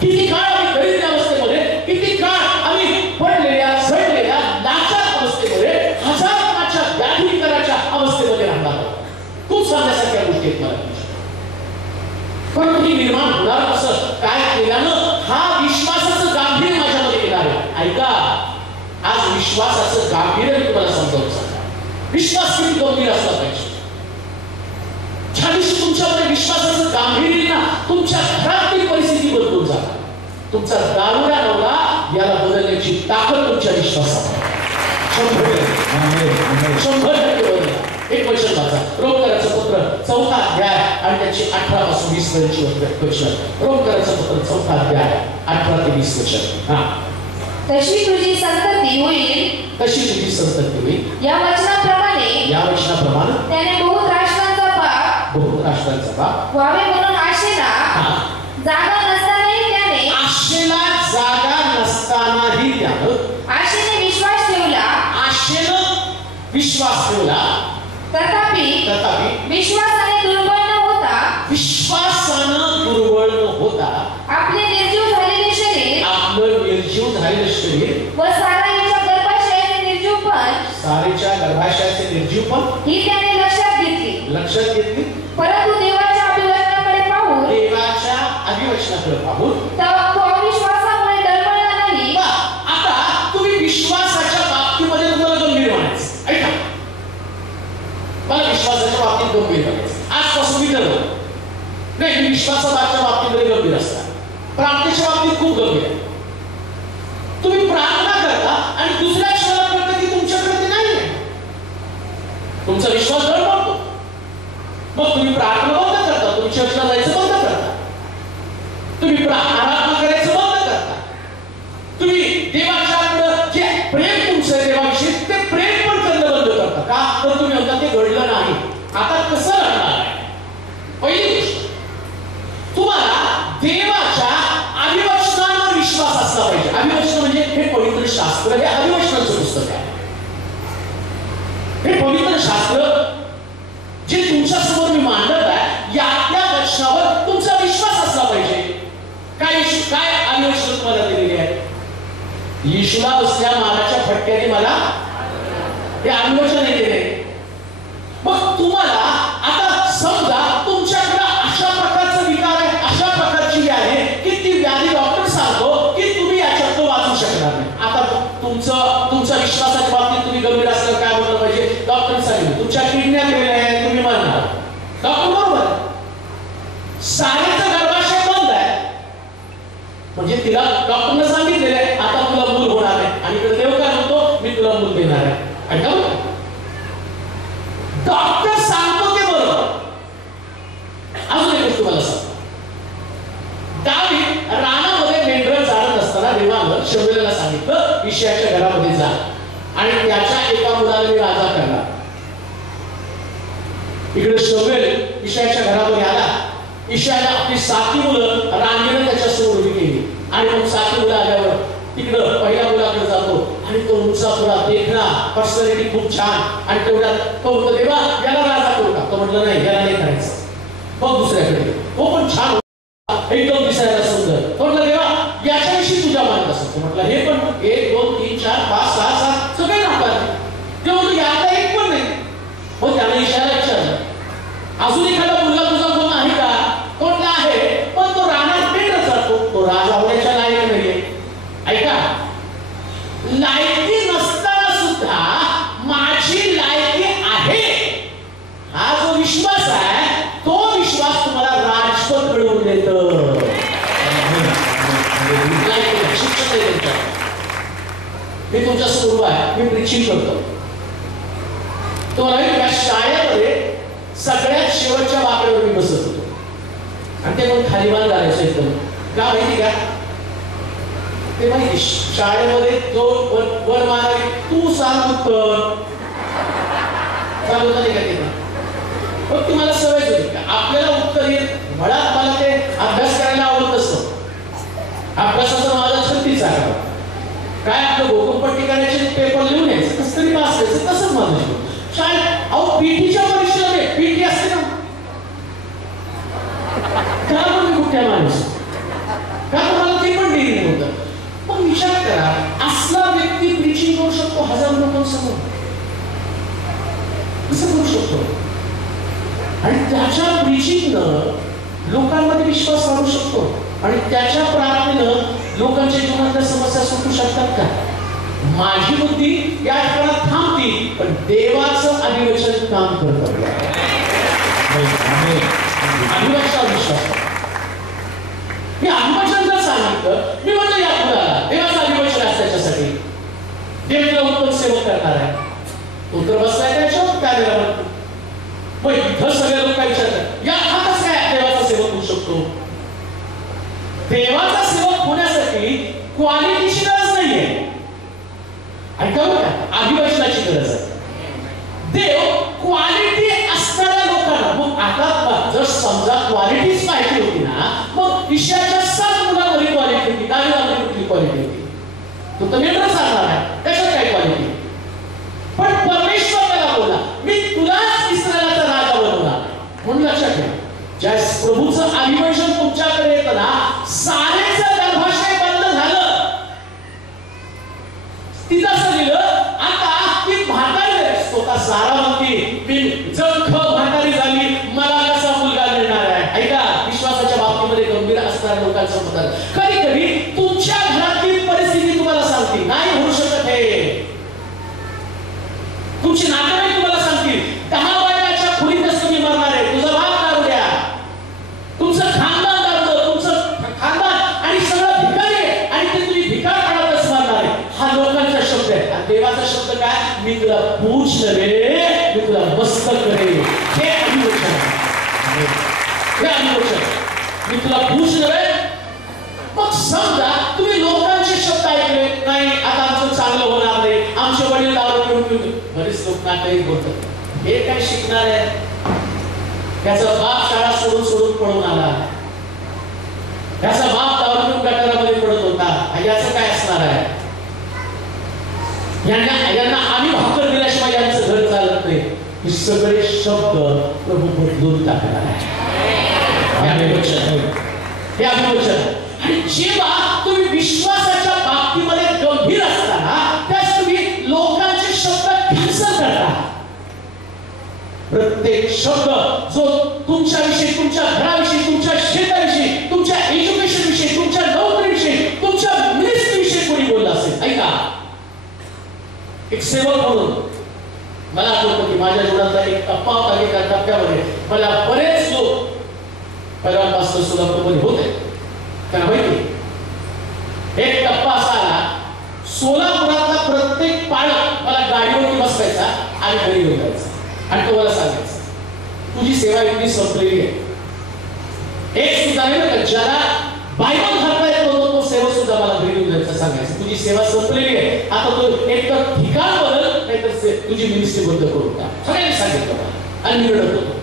किती काळ आम्ही दरिद्र अवस्थेमध्ये, किती काळ आम्ही पडलेल्या झडलेल्या लाचार अवस्थेमध्ये, हजाराच्या व्याधी कराच्या अवस्थेमध्ये राहणार आहोत. खूप सांगण्यासारख्या गोष्टी आहेत मला. पण तुम्ही निर्माण होणार कसं, काय केल्यानं, हा विश्वासाचं गांभीर्य माझ्यामध्ये येणार आहे. ऐका, आज विश्वासाचं गांभीर्य मी तुम्हाला समजावून सांगा. विश्वास किती गंभीर असला पाहिजे. ज्या दिवशी तुमच्यामध्ये विश्वासाचं गांभीर्य ना, तुमच्या घरातली परिस्थिती बदलून जाणार. तुमचा दारुड्या नवरा याला बदलण्याची ताकद तुमच्या विश्वासात आहे. 100% बदल. एक वचन वाचा, रोमकरांचं पत्र 4था अध्याय आणि त्याची 18 पासून 20 पर्यंतची वचन. रोमकरांचं पत्र 4था अध्याय 18 ते 20 वचन. हा, तशी तुझी संतती होईल, तशी तुझी संतती होईल, या वचनाप्रमाणे त्याने बहुत राष्ट्रांचा बाप व्हावे म्हणून आशेला जागा नसतानाही त्यानं आशेने विश्वास ठेवला. तथापि विश्वासाने दुर्बळ न होता आपले निर्जीव झालेले शरीर व साराच्या गर्भाशयाचे निर्जीवपण ही त्याने लक्षात घेतली. परंतु देवाच्या अभिवचनाकडे पाहून तो अविश्वासामुळे डळमळला नाही. आता तुम्ही विश्वासाच्या बाबतीमध्ये तुम्हाला गंभीर म्हणायचं. ऐका, मला विश्वासाच्या बाबतीत गंभीर म्हणायचं. आजपासून मी ठरवलं नाही, मी विश्वासाच्या बाबतीमध्ये गंभीर असणार, प्रार्थनेच्या बाबतीत खूप गंभीर आहे. तुम्ही प्रार्थना करता आणि दुसऱ्या क्षणाला कळतं की तुमच्याकडे ते नाही आहे, तुमचा विश्वास डळमळतो. मग तुम्ही प्रार्थना बंद करता, तुम्ही चर्चला जायचं बंद करता, तुम्ही आराधना करायचं बंद करता, तुम्ही देवाच्याकडे जे प्रेम तुमचं आहे देवाविषयी ते प्रेम पण करणं बंद करता. का तर तुम्ही म्हणता ते घडलं नाही. आता कसं घडणार आहे? पहिली गोष्ट, तुम्हाला देवाच्या अभिवचनावर विश्वास असला पाहिजे. अभिवचन म्हणजे हे पवित्र शास्त्र, हे अभिवचनाचं पुस्तक आहे. हे पवित्र शास्त्र जे तुमच्या समोर मी मांडत आहे, या वचनावर तुमचा विश्वास असला पाहिजे. काय अभिवचन तुम्हाला दिलेली आहे? येशूला बसल्या माराच्या फटक्याने मला हे अभिवचन दिले. मग तुम्हाला आता समजा तुमच्याकडे अशा प्रकारचा विकार आहे, अशा प्रकारची व्याधी आहे की ती व्याधी डॉक्टर सांगतो की तुम्ही याच्यातून वाचू शकणार नाही. आता तुमच्या विश्वासाच्या बाबतीत तुम्ही गंभीर असल्यावर काय बोललं पाहिजे? डॉक्टर सांगितलं तुमच्या किडन्या फेल आहे, तुम्ही मरणार. डॉक्टर बरोबर, साऱ्याचा गर्भाशय बंद आहे म्हणजे तिला डॉक्टरने सांगितलेलं आहे आता तुला मूल होणार आहे आणि इकडे देव काय म्हणतो मी तुला मूल देणार आहे. ऐका, डॉक्टर सांगतो ते बरोबर. अजून एक गोष्ट तुम्हाला सांगतो, दावीद रानामध्ये मेंढरं चारत असताना देवानं शमूएलला सांगितलं इशायाच्या घरामध्ये जा आणि त्याच्या एका मुलाला मी राजा करणार. इकडे शमूएल ईशाच्या घरामध्ये आला. ईशाने आपली 7 मुलं रांगेने त्याच्यासमोर उभी केली आणि मग 7 मुलं आल्यावर तिकडं पहिल्या मुलाकडे जातो आणि तो उंचा पुरा देखना पर्सनॅलिटी खूप छान आणि तेवढ्यात तो म्हणतो देवा याला राजा करू का. तो म्हटलं नाही याला नाही करायचं. मग दुसऱ्याकडे तो पण छान एकदम दिसायला सुंदर. तो म्हटलं देवा याच्याविषयी तुझ्या मनात असं. तो म्हटलं हे पण 1 2 3 4 5 6 7 सगळे नाकारले. ते म्हणतो याचा एक पण नाही. मग त्याने ईशाला विचारलं अजून एखादा मुलगा तुझा कोण आहे का. कोणता आहे पण तो रानात पेटत जातो. तो राजा होण्याच्या लायक नाहीये. ऐका लायकी नसताना सुद्धा माझी लायकी आहे हा जो विश्वास आहे तो विश्वास तुम्हाला राजपद मिळवून देतं. शिक्षण मी तुमच्या समोर आहे. मी प्रीचिंग करतो. तुम्हाला या शाळेमध्ये सगळ्यात शेवटच्या वाकड्यावर मी बसत होतो आणि ते पण खाली मान घालायचं एकदम. का माहिती का ते माहिती शाळेमध्ये जो वर मानावी तू सांग उत्तर चालू नाही का ते. मग तुम्हाला सवय होती का आपल्याला उत्तर येत मुळात मला ते अभ्यास करायला आवडत असतं. अभ्यासाचा माझा छत्तीस आहे. काय आपलं गोकुळपट्टी करायची पेपर लिहून यायचं कसं तरी पास करायचं तसंच माझं शाळेत. अहो पीटीच्या परीक्षेला पीटी असते ना का पण कुठल्या माणूस का तुम्हाला ते पण डेअरी होतं. पण विचार करा असला व्यक्ती प्रीचिंग करू शकतो 1000 लोकांसमोर. कसं करू शकतो. आणि त्याच्या प्रीचिंगनं लोकांमध्ये विश्वास वाढू शकतो आणि त्याच्या प्रार्थनेनं लोकांच्या जीवनातल्या समस्या सुटू शकतात का. माझी बुद्धी या ठिकाणी थांबती पण देवाचं अधिवचन काम करतं. अधिवचनावर विश्वास. मी अधिवचन जर सांगितलं मी म्हणतो या मुलाला देवाचं अधिवचन आहे त्याच्यासाठी देव तुला उत्तम सेवक करणार आहे. उत्तर बसलाय त्याच्यावर काय देणार. मग इथं सगळे लोक काय विचारतात या हा कसं काय देवाचा सेवक होऊ शकतो. देवाचा सेवक होण्यासाठी क्वालिटीची गरज नाहीये. ऐका बघा अधिवचनाची गरज आहे. देव क्वालिटी असणाऱ्या लोकांना. मग आता जर समजा क्वालिटीच पाहिजे होती ना मग ईशाच्या 7 मुलांमध्ये क्वालिटी होती. दाविदामध्ये कुठली क्वालिटी होती. तो तर वेगळं सांगणार आहे त्याच्यात काय क्वालिटी. पण परमेश्वर त्याला बोला मी तुलाच इस्रायलाचा राजा बनवणार. म्हणून लक्षात ठेवा ज्या प्रभूचं अधिवचन तुमच्याकडे येतं ना सारेचं गर्भाशय बंद झालं. तिथं असं लिहिलं आता ती म्हातारी स्वतः सारा म्हणती मी जखम म्हातारी झाली मला कसा मुलगा मिळणार आहे. ऐका विश्वासाच्या बाबतीमध्ये गंभीर असणाऱ्या लोकांचं म्हणतात कधी कधी तुमच्या घरातील परिस्थिती तुम्हाला सांगते नाही होऊ शकत हे. तुमची नातेवाईक तुम्हाला सांगतील 10 वयाच्या खोलीतच तुम्ही मरणार आहे. तुझा बाप दारू द्या तुमचं खानदान दारू तुमचं खानदान आणि सगळं भिकारी आहे आणि ते तुम्ही भिकारपणातच मरणार आहे. हा लोकांचा शब्द आहे. आणि देवाचा शब्द काय मी तुला पूछ नव्हे मी तुला मस्तक करेन. हे अधिवचन आहे. हे अधिवचन मी तुला पूछ नव्हे. मग समजा तुम्ही लोकांचे शब्द ऐकले नाही आता आमचं चांगलं होणार नाही आमचे वडील दारू पिऊन बरेच लोक नाटक बोलतात हे काय शिकणार आहे. त्याचा बाप शाळा सोडून पळून आला. त्याचा बाप दारू पिऊन गटारामध्ये पडत होता. याचं काय असणार आहे. यांना आम्ही भाकर दिल्याशिवाय यांचं घर चालत नाही. हे सगळे शब्द प्रभू बदलून टाकणार आहे. हे अधिवचन. आणि जेव्हा तुम्ही विश्वासाच्या बाबतीमध्ये गंभीर असताना त्यास तुम्ही लोकांचे शब्द कॅन्सल करता. प्रत्येक शब्द जो तुमच्याविषयी तुमच्या घराविषयी तुमच्या शेताविषयी तुमच्या एज्युकेशन विषयी तुमच्या नोकरीविषयी तुमच्या मिनिस्ट्रीविषयी कोणी बोलला असेल. ऐका एक सेवक म्हणून मला आठवतं की माझ्या जीवनातला एक टप्पा होता. एका टप्प्यामध्ये मला बरेच लोक पहिल्यापासून सोलापूरमध्ये होते त्यांना माहिती. एक टप्पा असा आला सोलापुरातला प्रत्येक पालक मला गाडीवरती बसवायचा आणि घरी घेऊन जायचा आणि तो मला सांगायचा तुझी सेवा इतकी संपलेली आहे. एक सुद्धा नाही ज्याला बायबल घालता येत नव्हतं तो सेवक सुद्धा मला घरी घेऊन जायचा सांगायचा तुझी सेवा संपलेली आहे. आता तू एक तर ठिकाण बदल नाहीतर तुझी मिनिस्ट्री बंद करू का. सगळ्यांनी सांगितलं मला आणि मी रडत होतो.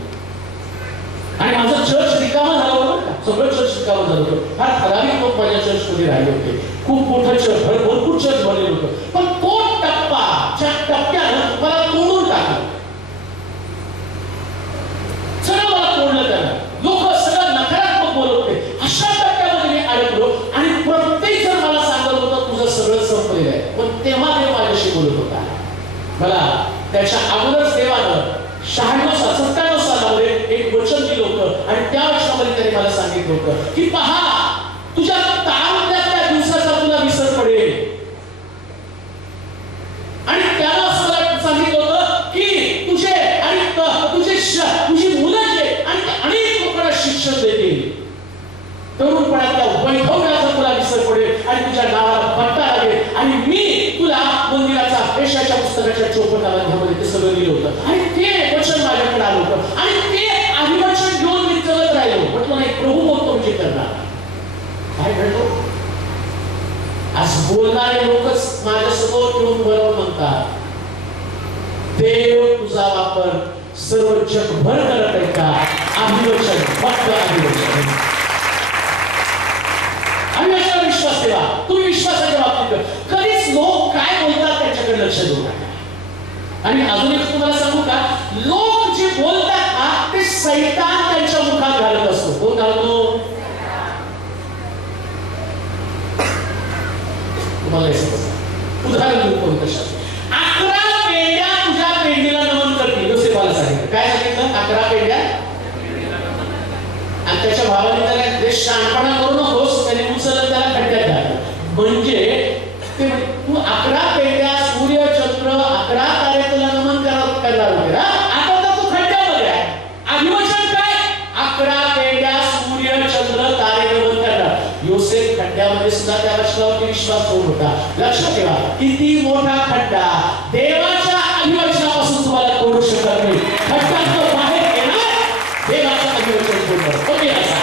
आणि माझं चर्च रिकामं झालं होतं, सगळं चर्च रिकामं झालं होतं. फार ठराविक लोक माझ्या चर्चमध्ये राहिले होते. खूप मोठं चर्च, भरपूर चर्च भरलेलं होतं. पण तो टप्पा, ज्या टप्प्यानं मला तोडून टाकलं, सगळं मला तोडलं त्यानं. लोक सगळं नकारात्मक बोलत होते. अशा टप्प्यामध्ये मी अडकलो आणि प्रत्येक जण मला सांगत होतं तुझं सगळं संपलेलं आहे. पण तेव्हा देव माझ्याशी बोलत होता. मला त्याच्या अगोदरच देवानं 97 सालामध्ये एक वचन दिलं होतं आणि त्या वचनामध्ये त्याने मला सांगितलं होतं की पहा, तुझ्या तारुण्यातल्या दिवसाचा तुला विसर पडेल. आणि त्यानं असं मला सांगितलं होतं की तुझे आणि तुझी मुलं जे आणि अनेक लोकांना शिक्षण देतील. तरुणपणातल्या वैभवाचा तुला विसर पडेल आणि तुझ्या नावाला पट्टा लागेल. आणि मी तुला मंदिराचा यशाच्या पुस्तकाच्या 54व्या अध्यायामध्ये ते सगळं लिहिलं होतं. आणि ते वचन माझ्याकडे आलं होतं आणि ते अभिवचन घेऊन मी चलत राहिलो. म्हटलं नाही, प्रभू बोलतो म्हणजे करणार. काय घडलं? आज बोलणारे लोकच माझ्यासमोर येऊन बरोबर म्हणतात, देव तुझा वापर सर्व जगभर करत आहे का? अभिवचन, फक्त अभिवचन. अभिवचनावर विश्वास ठेवा. तुम्ही विश्वासाच्या बाबतीत कधीच लोक काय बोलतात त्याच्याकडे लक्ष देऊ नका. आणि अजून एक तुम्हाला सांगू का, लोक जे बोलतात ना ते सैतान त्यांच्या मुखात घालत असतो. कोण घालतो? तुम्हाला उदाहरण देऊ. कोण कशा 11 पेंड्या तुझ्या पेंडीला नमन करतील. योसेफाला सांगितलं. काय सांगितलं? 11 पेंड्या. आणि त्याच्या भावाने त्याला ते शहाणपणा करू नकोस, त्याने उचलून त्याला खड्ड्यात घातलं. म्हणजे ते तू 11 पेंड्या, सूर्य चंद्र 11 तारे तुला नमन करणार होते. आता तर तू खड्ड्यामध्ये आहे. अभिवचन काय? 11 पेंड्या, सूर्य चंद्र तारे नमन करणार. योसेफ खड्ड्यामध्ये सुद्धा त्या वचनावरती विश्वास ठेवून होता. लक्षात ठेवा, किती मोठा खड्डा देवाच्या अभिवचनापासून तुम्हाला तोडू शकत नाही. खड्ड्यातून बाहेर येणार देवाचं अभिवचन तोडणार. कमी असा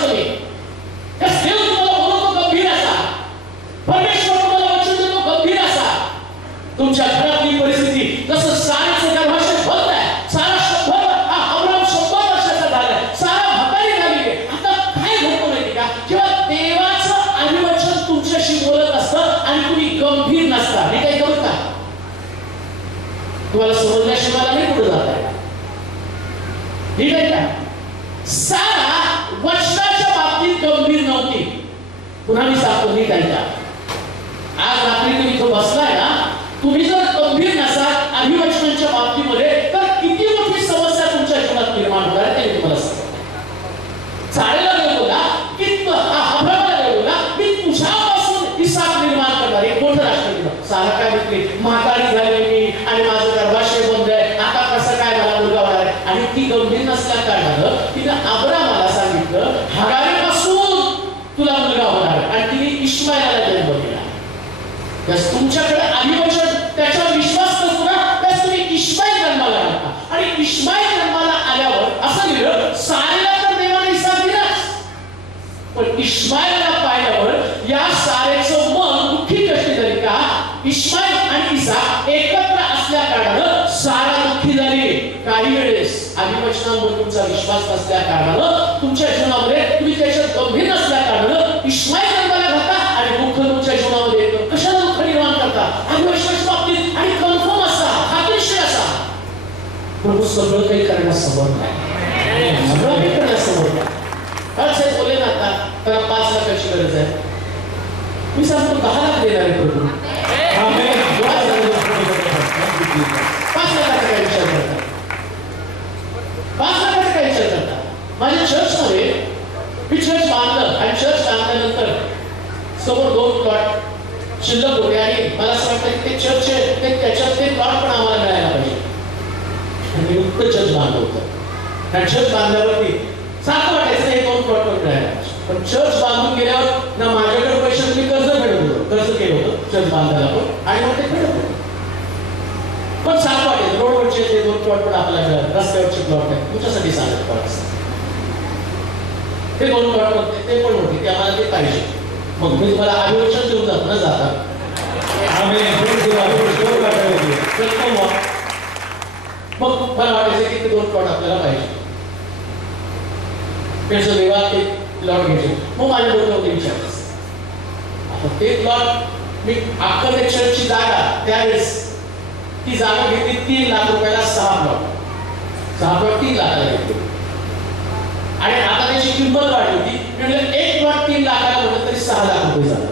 तुम्ही देव तुम्हाला बोलतो गंभीर असा, परमेश्वर तुम्हाला वचन देतो गंभीर असा. तुमच्या घरातली परिस्थिती जसं साराचं गर्भाशय भरत आहे. सारा 100 वर्षाचा झालाय. सारा म्हातारी झाली. आता काय होतं माहिती का, जेव्हा देवाचं अभिवचन तुमच्याशी बोलत असतं आणि तुम्ही गंभीर नसता. हे काही करू का? तुम्हाला समजल्याशिवाय नाही पुढे जात आहे. ठीक आहे का? सारा वचनाच्या बाबतीत गंभीर नव्हती. पुन्हा मी सांगतो नीट ऐका. आज रात्री तुम्ही इथं बसलाय ना, तुम्ही जर गंभीर नसाल अभिवचनाच्या बाबतीमध्ये तर किती मोठी समस्या तुमच्या जीवनात निर्माण होणार आहे ते मी तुम्हाला सांगतो. चालेला देव बोला की अब्राहमाला देव बोला मी तुझ्यापासून इसाक निर्माण करणार. एक मोठं राष्ट्र दिलं. सारा काय म्हटली, म्हातारी झाली मी आणि माझं गर्भाशय बंद आहे, आता कसं काय मला मुलगा होणार आहे. आणि ती गंभीर नसल्या कारणानं तिने अब्राहमाला सांगितलं हगारीपासून तुला मुलगा होणार. आणि तिने इश्माईलला जन्म दिला. त्यास तुमच्याकडे अभिवचन त्याच्यावर विश्वास नसतो ना, त्यास तुम्ही इश्माईल जन्माला आणता. आणि इश्माईल जन्माला आल्यावर असं लिहिलं, सारेला तर देवाने इसाक दिलाच, पण इश्माईलला पाहिल्यावर या सारेचं मन दुःखी कशी झाली का? इश्माईल आणि इसाक एकत्र असल्या कारणानं सारा दुःखी झाली. काही वेळेस अभिवचनावर तुमचा विश्वास नसल्या कारणानं तुमच्या जीवनामध्ये तुम्ही त्याच्यात गंभीर नसल्या कारणानं इश्माईल जन्माला घालता आणि दुःख तुमच्या जीवनामध्ये येतं. कशाला दुःख निर्माण करता? अभिवचनाच्या बाबतीत आणि कन्फर्म असा, खात्रीशीर असा, प्रभू सगळं काही करण्यास समर्थ आहे. सगळं काही करण्यास समर्थ आहे. काल साहेब बोलले ना आता त्याला 5 लाखाची गरज आहे. मी सांगतो 10 लाख देणार आहे प्रभू. 5 लाखाचा काय विचार करता? 5 लाखाचा काय विचार करता? माझ्या चर्चमध्ये मी चर्च बांधलं आणि चर्च बांधल्यानंतर समोर 2 प्लॉट शिल्लक होते आणि मला असं वाटतं की ते चर्चचे त्याच्यात ते प्लॉट पण आम्हाला मिळायला पाहिजे. आणि उत्तर चर्च बांधलं होतं. आणि चर्च बांधल्यावरती सारखं वाटायचं हे 2 प्लॉट पण मिळायला पाहिजे. पण चर्च बांधून गेल्यावर ना माझ्याकडे पैसे मी कर्ज फेडत होतो, कर्ज केलं होतं चर्च बांधायला पण आणि मग ते फेडत होतं. पण सारखं वाटायचं रोडवरचे ते 2 प्लॉट पण आपल्याला रस्त्यावरचे प्लॉट आहे तुमच्यासाठी सांगत पडायचं. ते 2 प्लॉट होते ते पण होते ते आम्हाला ते पाहिजे. मग मी तुम्हाला अभिवचन देऊन जातो ना जाता मग मला वाटायचं की तरी 2 प्लॉट आपल्याला पाहिजे. त्याचं देवा ते प्लॉट घ्यायचे. मग माझ्या डोक्यावर विचार आता ते प्लॉट मी अख्खा चर्चची जागा त्यावेळेस ती जागा घेतली 3 लाख रुपयाला 6 प्लॉट 3 लाखाला घेतली. आणि आता त्याची किंमत वाढली होती म्हणजे 1 प्लॉट 3 लाखाला म्हटलं तरी 6 लाख रुपये झाला.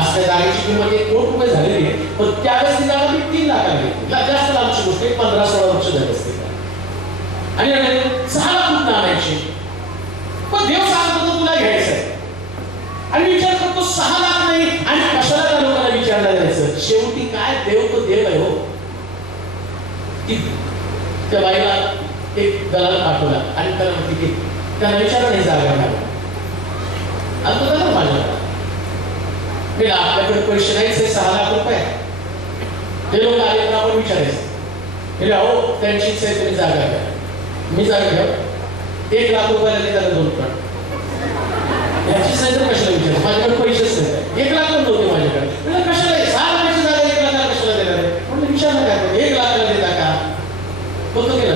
असल्या जागेची किंमत 1 कोटी रुपये झालेली आहे. पण त्यावेळेस ती जागा मी 3 लाखाला घेतली. जास्त लांबची गोष्ट 15-16 वर्ष झाली असते आणि 6 लाख कुठं आणायची. पण देव सांगतो तुला घ्यायचंय आणि विचार करतो 6 लाख नाही आणि कशाला त्या लोकांना विचारला जायचं. शेवटी काय देव तो देव आहे. हो त्या बाईला एक दलाल पाठवला आणि त्याला म्हणते की त्याला विचारलं नाही जागा घ्यावं आणि तो त्याला माझ्या मी आपल्याकडे पैसे नाहीच 6 लाख रुपये. ते लोक आले तर आपण विचारायचं अहो त्यांची इच्छा आहे तुम्ही जागा घ्या. मी जागा घ्या 1 लाख रुपयाला त्याला 2 प्लॉट याची संख्या कशाला विचार माझ्याकडे पैसेच नाही. 1 लाख पण नव्हते माझ्याकडे कशाला 6 लाखाची जागा 1 लाखाला कशाला देणार आहे म्हणून विचारलं काय 1 लाखाला देता का होतं केलं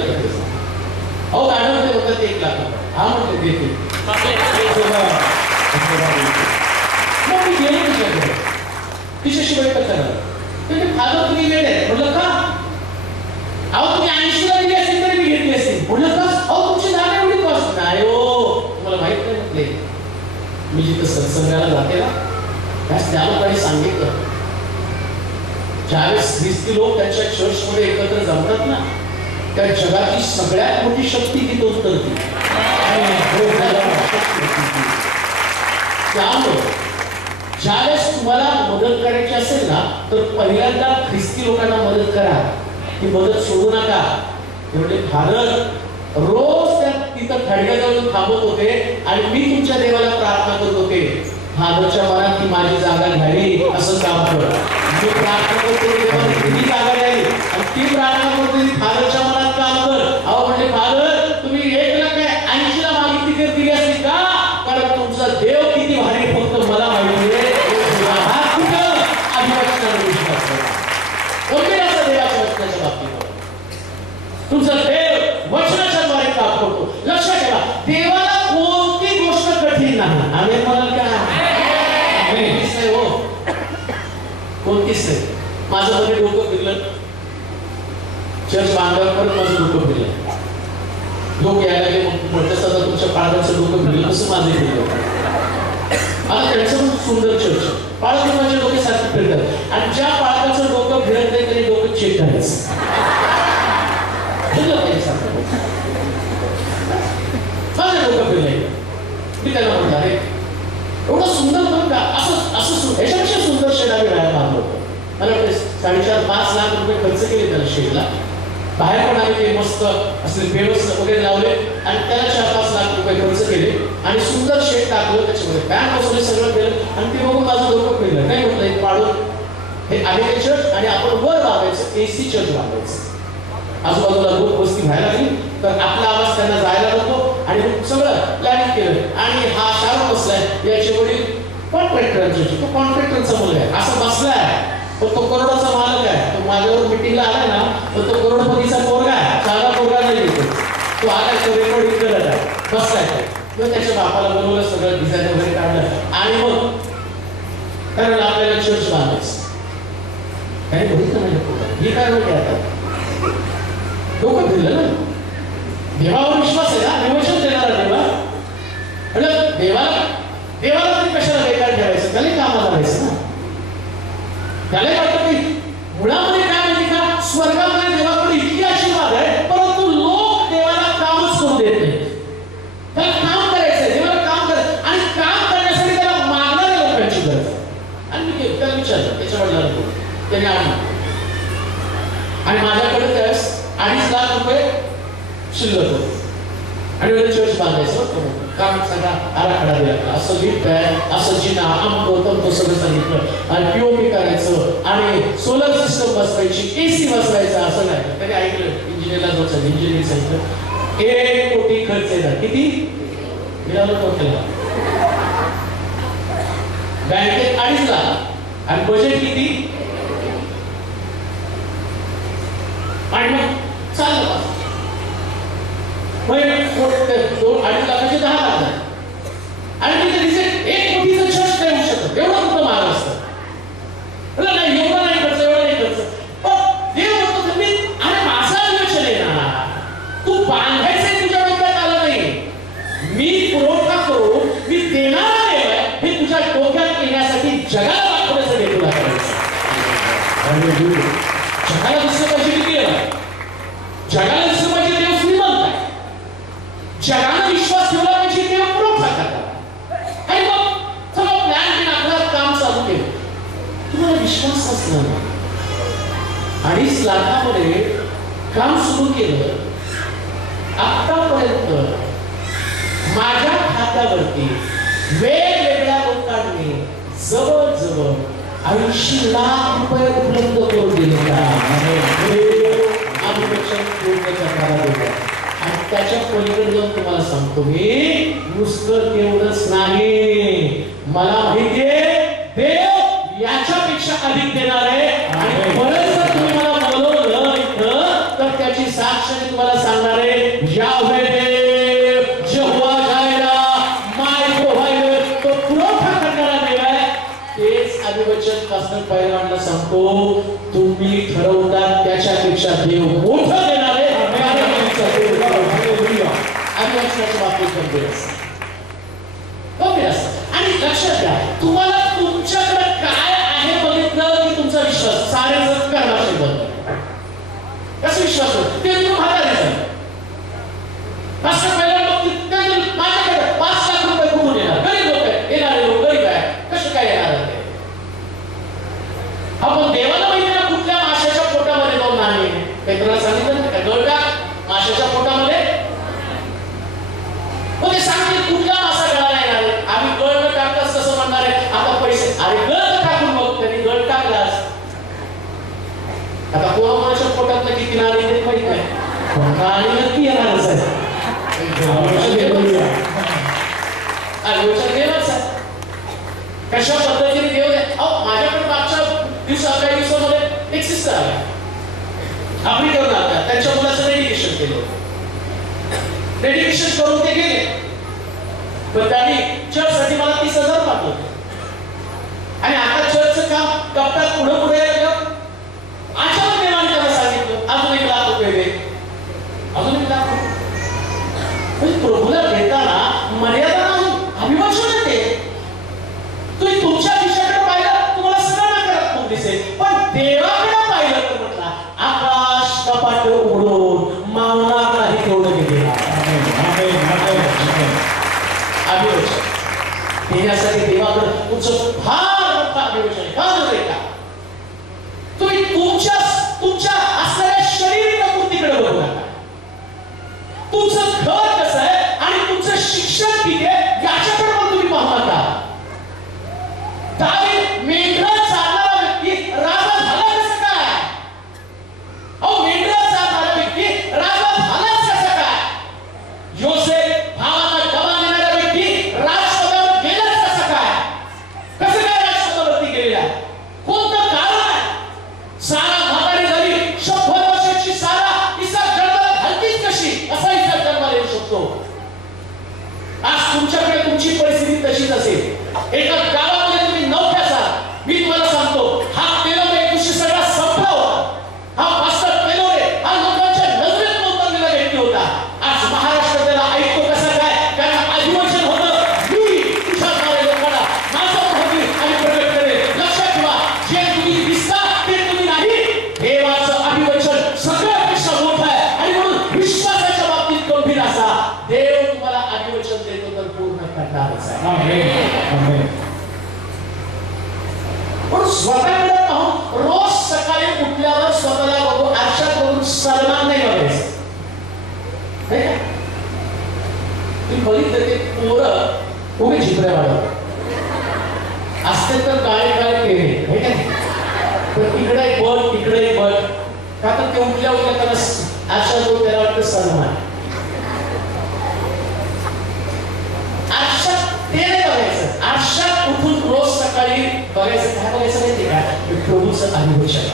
अहो मॅडम ते होतं 1 लाख हा म्हणतो देते. मग मी गेलो तुझ्याकडे तिच्याशी बैठक करायला फादर तुम्ही वेळ आहे म्हटलं का अहो तुम्ही 80ला दिली असेल तरी मी घेतली असेल म्हटलं का अहो तुमची जागा एवढी कॉस्ट नाही हो तुम्हाला माहित नाही म्हटले मी जिथं सत्संगाला जाते ना त्याच त्या लोकांनी सांगितलं ज्यावेळेस ख्रिस्ती लोक त्यांच्या चर्चमध्ये एकत्र जमतात ना त्या जगाची सगळ्यात मोठी शक्ती तिथे उतरते. त्यामुळे ज्यावेळेस तुम्हाला मदत करायची असेल ना तर पहिल्यांदा ख्रिस्ती लोकांना मदत करा. ती मदत सोडू नका. म्हणजे भारत रोज त्या तिथं खडक्याजवळ थांबत होते आणि मी तुमच्या देवाला प्रार्थना करत होते फादरच्या मनात ती माझी जागा घ्यावी असं काम कर. मी प्रार्थना करतो ती जागा घ्यावी आणि ती प्रार्थना करतो ती फादरच्या मनात काम कर. अहो म्हणजे फादर तुम्ही 1 लाख 80ला मागितली तर दिली असती का कारण तुमचा देव किती भारी फक्त मला माहिती आहे. हा कुठं आदिवासीचा विश्वास कोणत्या असा देवाच्या वचनाच्या बाबतीत तुमचा देव वचनाच्या द्वारे काम करतो. लक्षात ठेवा देवाला कोणती गोष्ट कठीण नाही. आम्ही म्हणाल का नाही हो कोणतीच नाही. माझं मध्ये डोकं फिरलं चर्च बांधल्यावर परत माझं डोकं फिरलं. लोक यायला लागले म्हटलं सध्या तुमच्या पाळण्याचं डोकं फिरलं कसं माझं फिरलं. आता त्यांचं पण सुंदर चर्च पाळण्याच्या डोक्यासारखं फिरतात आणि ज्या पाळण्याचं डोकं फिरत नाही तरी डोकं चेक करायचं माझं डोकं फिरलंय. मी त्याला म्हटलं अरे एवढं सुंदर बघ का असं ह्याच्यापेक्षा सुंदर शेड आम्ही राहायला बांधलं होतं. मला वाटतं 4.5-5 लाख रुपये खर्च केले त्याला शेडला. बाहेर पण आम्ही ते मस्त असले पेवर्स वगैरे लावले आणि त्याला 4-5 लाख रुपये खर्च केले आणि सुंदर शेड टाकलं त्याच्यामध्ये पॅन बसवले सगळं केलं आणि ते बघून माझं डोकं फिरलं. नाही म्हटलं पाडून हे आहे चर्च आणि आपण वर बांधायचं AC चर्च बांधायचं. आजूबाजूला लोक वस्ती व्हायला लागली तर आपला आवाज त्यांना जायला नको आणि सगळं प्लॅनिंग केलं. आणि हा शाहरुख बसलाय याचे वडील कॉन्ट्रॅक्टरांचे तो कॉन्ट्रॅक्टरचा मुलगा आहे असं बसलाय पण तो करोडाचा मालक आहे. तो माझ्यावर मिटिंगला आलाय ना तर तो करोडपतीचा पोरगा आहे. साधा पोरगा नाही येतो तो आलाय तो रेकॉर्डिंग करत आहे बसलाय किंवा त्याच्या बापाला बोलवलं सगळं डिझाईन वगैरे काढलं आणि मग कारण आपल्याला चर्च बांधायचं काही बघितलं नाही. हे काय माहिती आता डोकं फिरलं ना. देवावर विश्वास आहे ना निवचन देणारा देवा म्हणजे देवाला तरी कशाला बेकार ठेवायचं त्याला कामाला राहायचं ना. त्याला वाटतं की मुळामध्ये काय माहिती का स्वर्गामध्ये देवाकडे इतके आशीर्वाद आहे परंतु लोक देवाला कामच करू देत नाही. त्याला काम करायचंय देवाला काम करायचं आणि काम करण्यासाठी त्याला मागणाऱ्या लोकांची गरज आहे. आणि मी त्याला विचारलं त्याच्या वडिलांना त्याने आणि माझ्याकडे त्यावेळेस 2.5 लाख रुपये शिल्लक होते आणि चर्च बांधायचं काम सगळा आराखडा दिला. असं लिफ्ट आहे असं जिना आमकं तमकं सगळं सांगितलं आणि POP करायचं आणि सोलर सिस्टम बसवायची AC बसवायचं असं नाही. तरी ऐकलं इंजिनियरला जायचं इंजिनियर सांगितलं 1 कोटी खर्च येतात. किती मिळालं टोटलला बँकेत 2.5 लाख आणि बजेट किती आणि मग चाललं 2-2.5 लाखाचे 10 लाख झाले. आणि तिथे दिसे एक कोटीचं चर्च नाही होऊ शकत, एवढं कुठं महाग असतं. नाही एवढं नाही खर्च, एवढं नाही खर्च. पण देव म्हणतो तुम्ही, अरे माझा विवेचन आहे ना, तू बांधायचं तुझ्या डोक्यात आलं नाही. मी पुरवठा करून मी देणारा देव आहे हे तुझ्या डोक्यात येण्यासाठी जगाला दाखवण्याचं देव तुला करायचं. जगाला दिसलं पाहिजे की देव आहे, जगाला दिसलं पाहिजे देव श्रीमंत आहे, जगाला विश्वास ठेवला पाहिजे देव पुरवठा करतात. आणि मग सगळं प्लॅन बिन आपलं काम चालू केलं. तुम्हाला विश्वास असला ना, 2.5 लाखामध्ये काम सुरू केलं. आतापर्यंत माझ्या खात्यावरती वेगवेगळ्या लोकांनी जवळजवळ 80 लाख रुपये उपलब्ध करून दिले आणि त्याच्या पलीकडे जाऊन तुम्हाला सांगतो मी, नुसतं तेवढंच नाही, मला माहितीये देव याच्यापेक्षा अधिक देणार आहे. आणि परत जर तुम्ही मला बोलवलं इथं तर त्याची साक्ष मी तुम्हाला सांगणार आहे. यावे देव जेव्हा जायला माय प्रोव्हायडर, तो पुरवठा करणारा देव आहे. तेच अभिवचन पासून पहिल्यांदा सांगतो, तुम्ही ठरवतात त्याच्यापेक्षा देव मोठं देणार आहे. अभिवचनाच्या बाबतीत गंभीर असतं. आणि लक्षात घ्या, तुम्हाला तुमच्याकडे काय आहे बघितलं की तुमचा विश्वास सारे जण करणार बंद. कसं विश्वास ते तुम्ही हाताळायचं. असं पहिल्या बाबतीत माझ्याकडे 5 लाख रुपये कुठून येणार? गरीब लोक आहे, येणारे लोक गरीब आहे, कसं काय येणार ते? आपण देवाला माहिती ना कुठल्या माशाच्या पोटामध्ये जाऊन नाही. काही तुला सांगितलं ना, गळटा माशाच्या पोटामध्ये मग ते सांगते कुठला मासा गळाला येणार आहे. आम्ही गळ टाकताच कसं म्हणणार आहे आता पैसे, अरे गळ टाकून बघ, त्यांनी गळ टाकलास. आता कोणाच्या पोटात किती नाणी ते माहित नाही, नाणी नक्की येणारच आहे. देवच आहे. कशा पद्धतीने देव आहे. माझ्याकडे मागच्या काही दिवसामध्ये एक सिस्टर आला, आफ्रिकेवरून आल्या. त्यांच्या मुलाचं डेडिकेशन केलं. डेडिकेशन करून ते गेले, पण त्यांनी चर्चसाठी मला 30,000 पाठवले. आणि आता चर्चचं काम कप्प्यात पुढे पुढे अचानक देवाने त्याला सांगितलं अजून 1 लाख रुपये दे, अजून 1 लाख रुपये. म्हणजे प्रभूला देताना मर्यादा नाही, अभिवचन येते. तुम्ही तुमच्या दिशेकडे पाहिलं तुम्हाला सगळं नकारात्मक दिसेल, पण देवाकडे पाहिलं तर म्हटलं आकाश कपाट उघडून मावणार नाही तेवढं गेले. अभिवचन देण्यासाठी देवाकडे तुमचं फार मोठं अभिवचन आहे. फार का तुम्ही तुमच्या असणाऱ्या शरीर प्रकृतीकडे बघू नका. तुमचं घर कसं आहे आणि तुमचं शिक्षण किती आहे याच्याकडे पण तुम्ही पाहू नका. दावीद मेंढरं चालणारा व्यक्ती राजा झाला कसं काय? मेंढरं चालणारा व्यक्ती राजा झालाच कसं काय? योसेफ भावाला डबा देणारा व्यक्ती राजपदावर गेलाच कसं काय? कसं काय राजपदावरती गेलेला? कोणतं कारण आहे? सारा म्हातारी झाली, 100 वर्षाची सारा, तिचा जन्माला घालतीच कशी असा हिचा जन्माला येऊ शकतो. आज तुमच्याकडे तुमची परिस्थिती तशीच असेल. एका गावामध्ये तुम्ही नवख्या असाल. मी तुम्हाला सांगतो, हा पेलोरे एक दिवशी सगळा संपला होता. हा मास्टर पेलोरे हा लोकांच्या नजरेत उतरलेला व्यक्ती होता. आज महाराष्ट्र त्याला ऐकतो कसं काय? कारण अभिवचन होतं, मी तुझ्याद्वारे लोकांना माझा प्रभू आणि प्रकट करेल. लक्षात ठेवा, जे तुम्ही दिसता ते तुम्ही नाही. देवाचं अभिवचन सगळ्यापेक्षा मोठं आहे. आणि म्हणून विश्वासाच्या बाबतीत गंभीर असा. देव तुम्हाला अभिवचन देतो तर पूर्ण करणारच आहे. आमेन. पण स्वतःकडे पाहून रोज सकाळी उठल्यावर स्वतःला बघू आरशात बघून सन्मान नाही बघायचं. तुम्ही बघितलं ते पोरं उभे झिपऱ्या वाढवतात. असते तर काळे काळे केले पण इकडे एक बट तिकडे एक बट. का तर ते उठल्या त्याला आरशात बघून त्याला वाटतं सन्मान. आरशात ते नाही बघायचं. आरशात उठून रोज सकाळी बघायचं काय बघायचं माहिती का? प्रभूचं अभिवचन.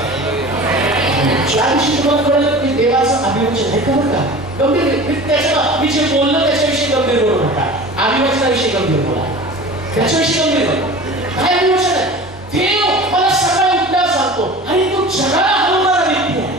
ज्या दिवशी तुम्हाला कळलं की देवाचं अभिवचन आहे का बरं का गंभीर त्याच्या मी जे बोललो त्याच्याविषयी गंभीर बोलू नका अभिवचनाविषयी गंभीर बोला त्याच्याविषयी गंभीर बोला काय अभिवचन आहे देव मला सकाळी उठल्यावर सांगतो आणि तू जगाला हलवणारा व्यक्ती आहे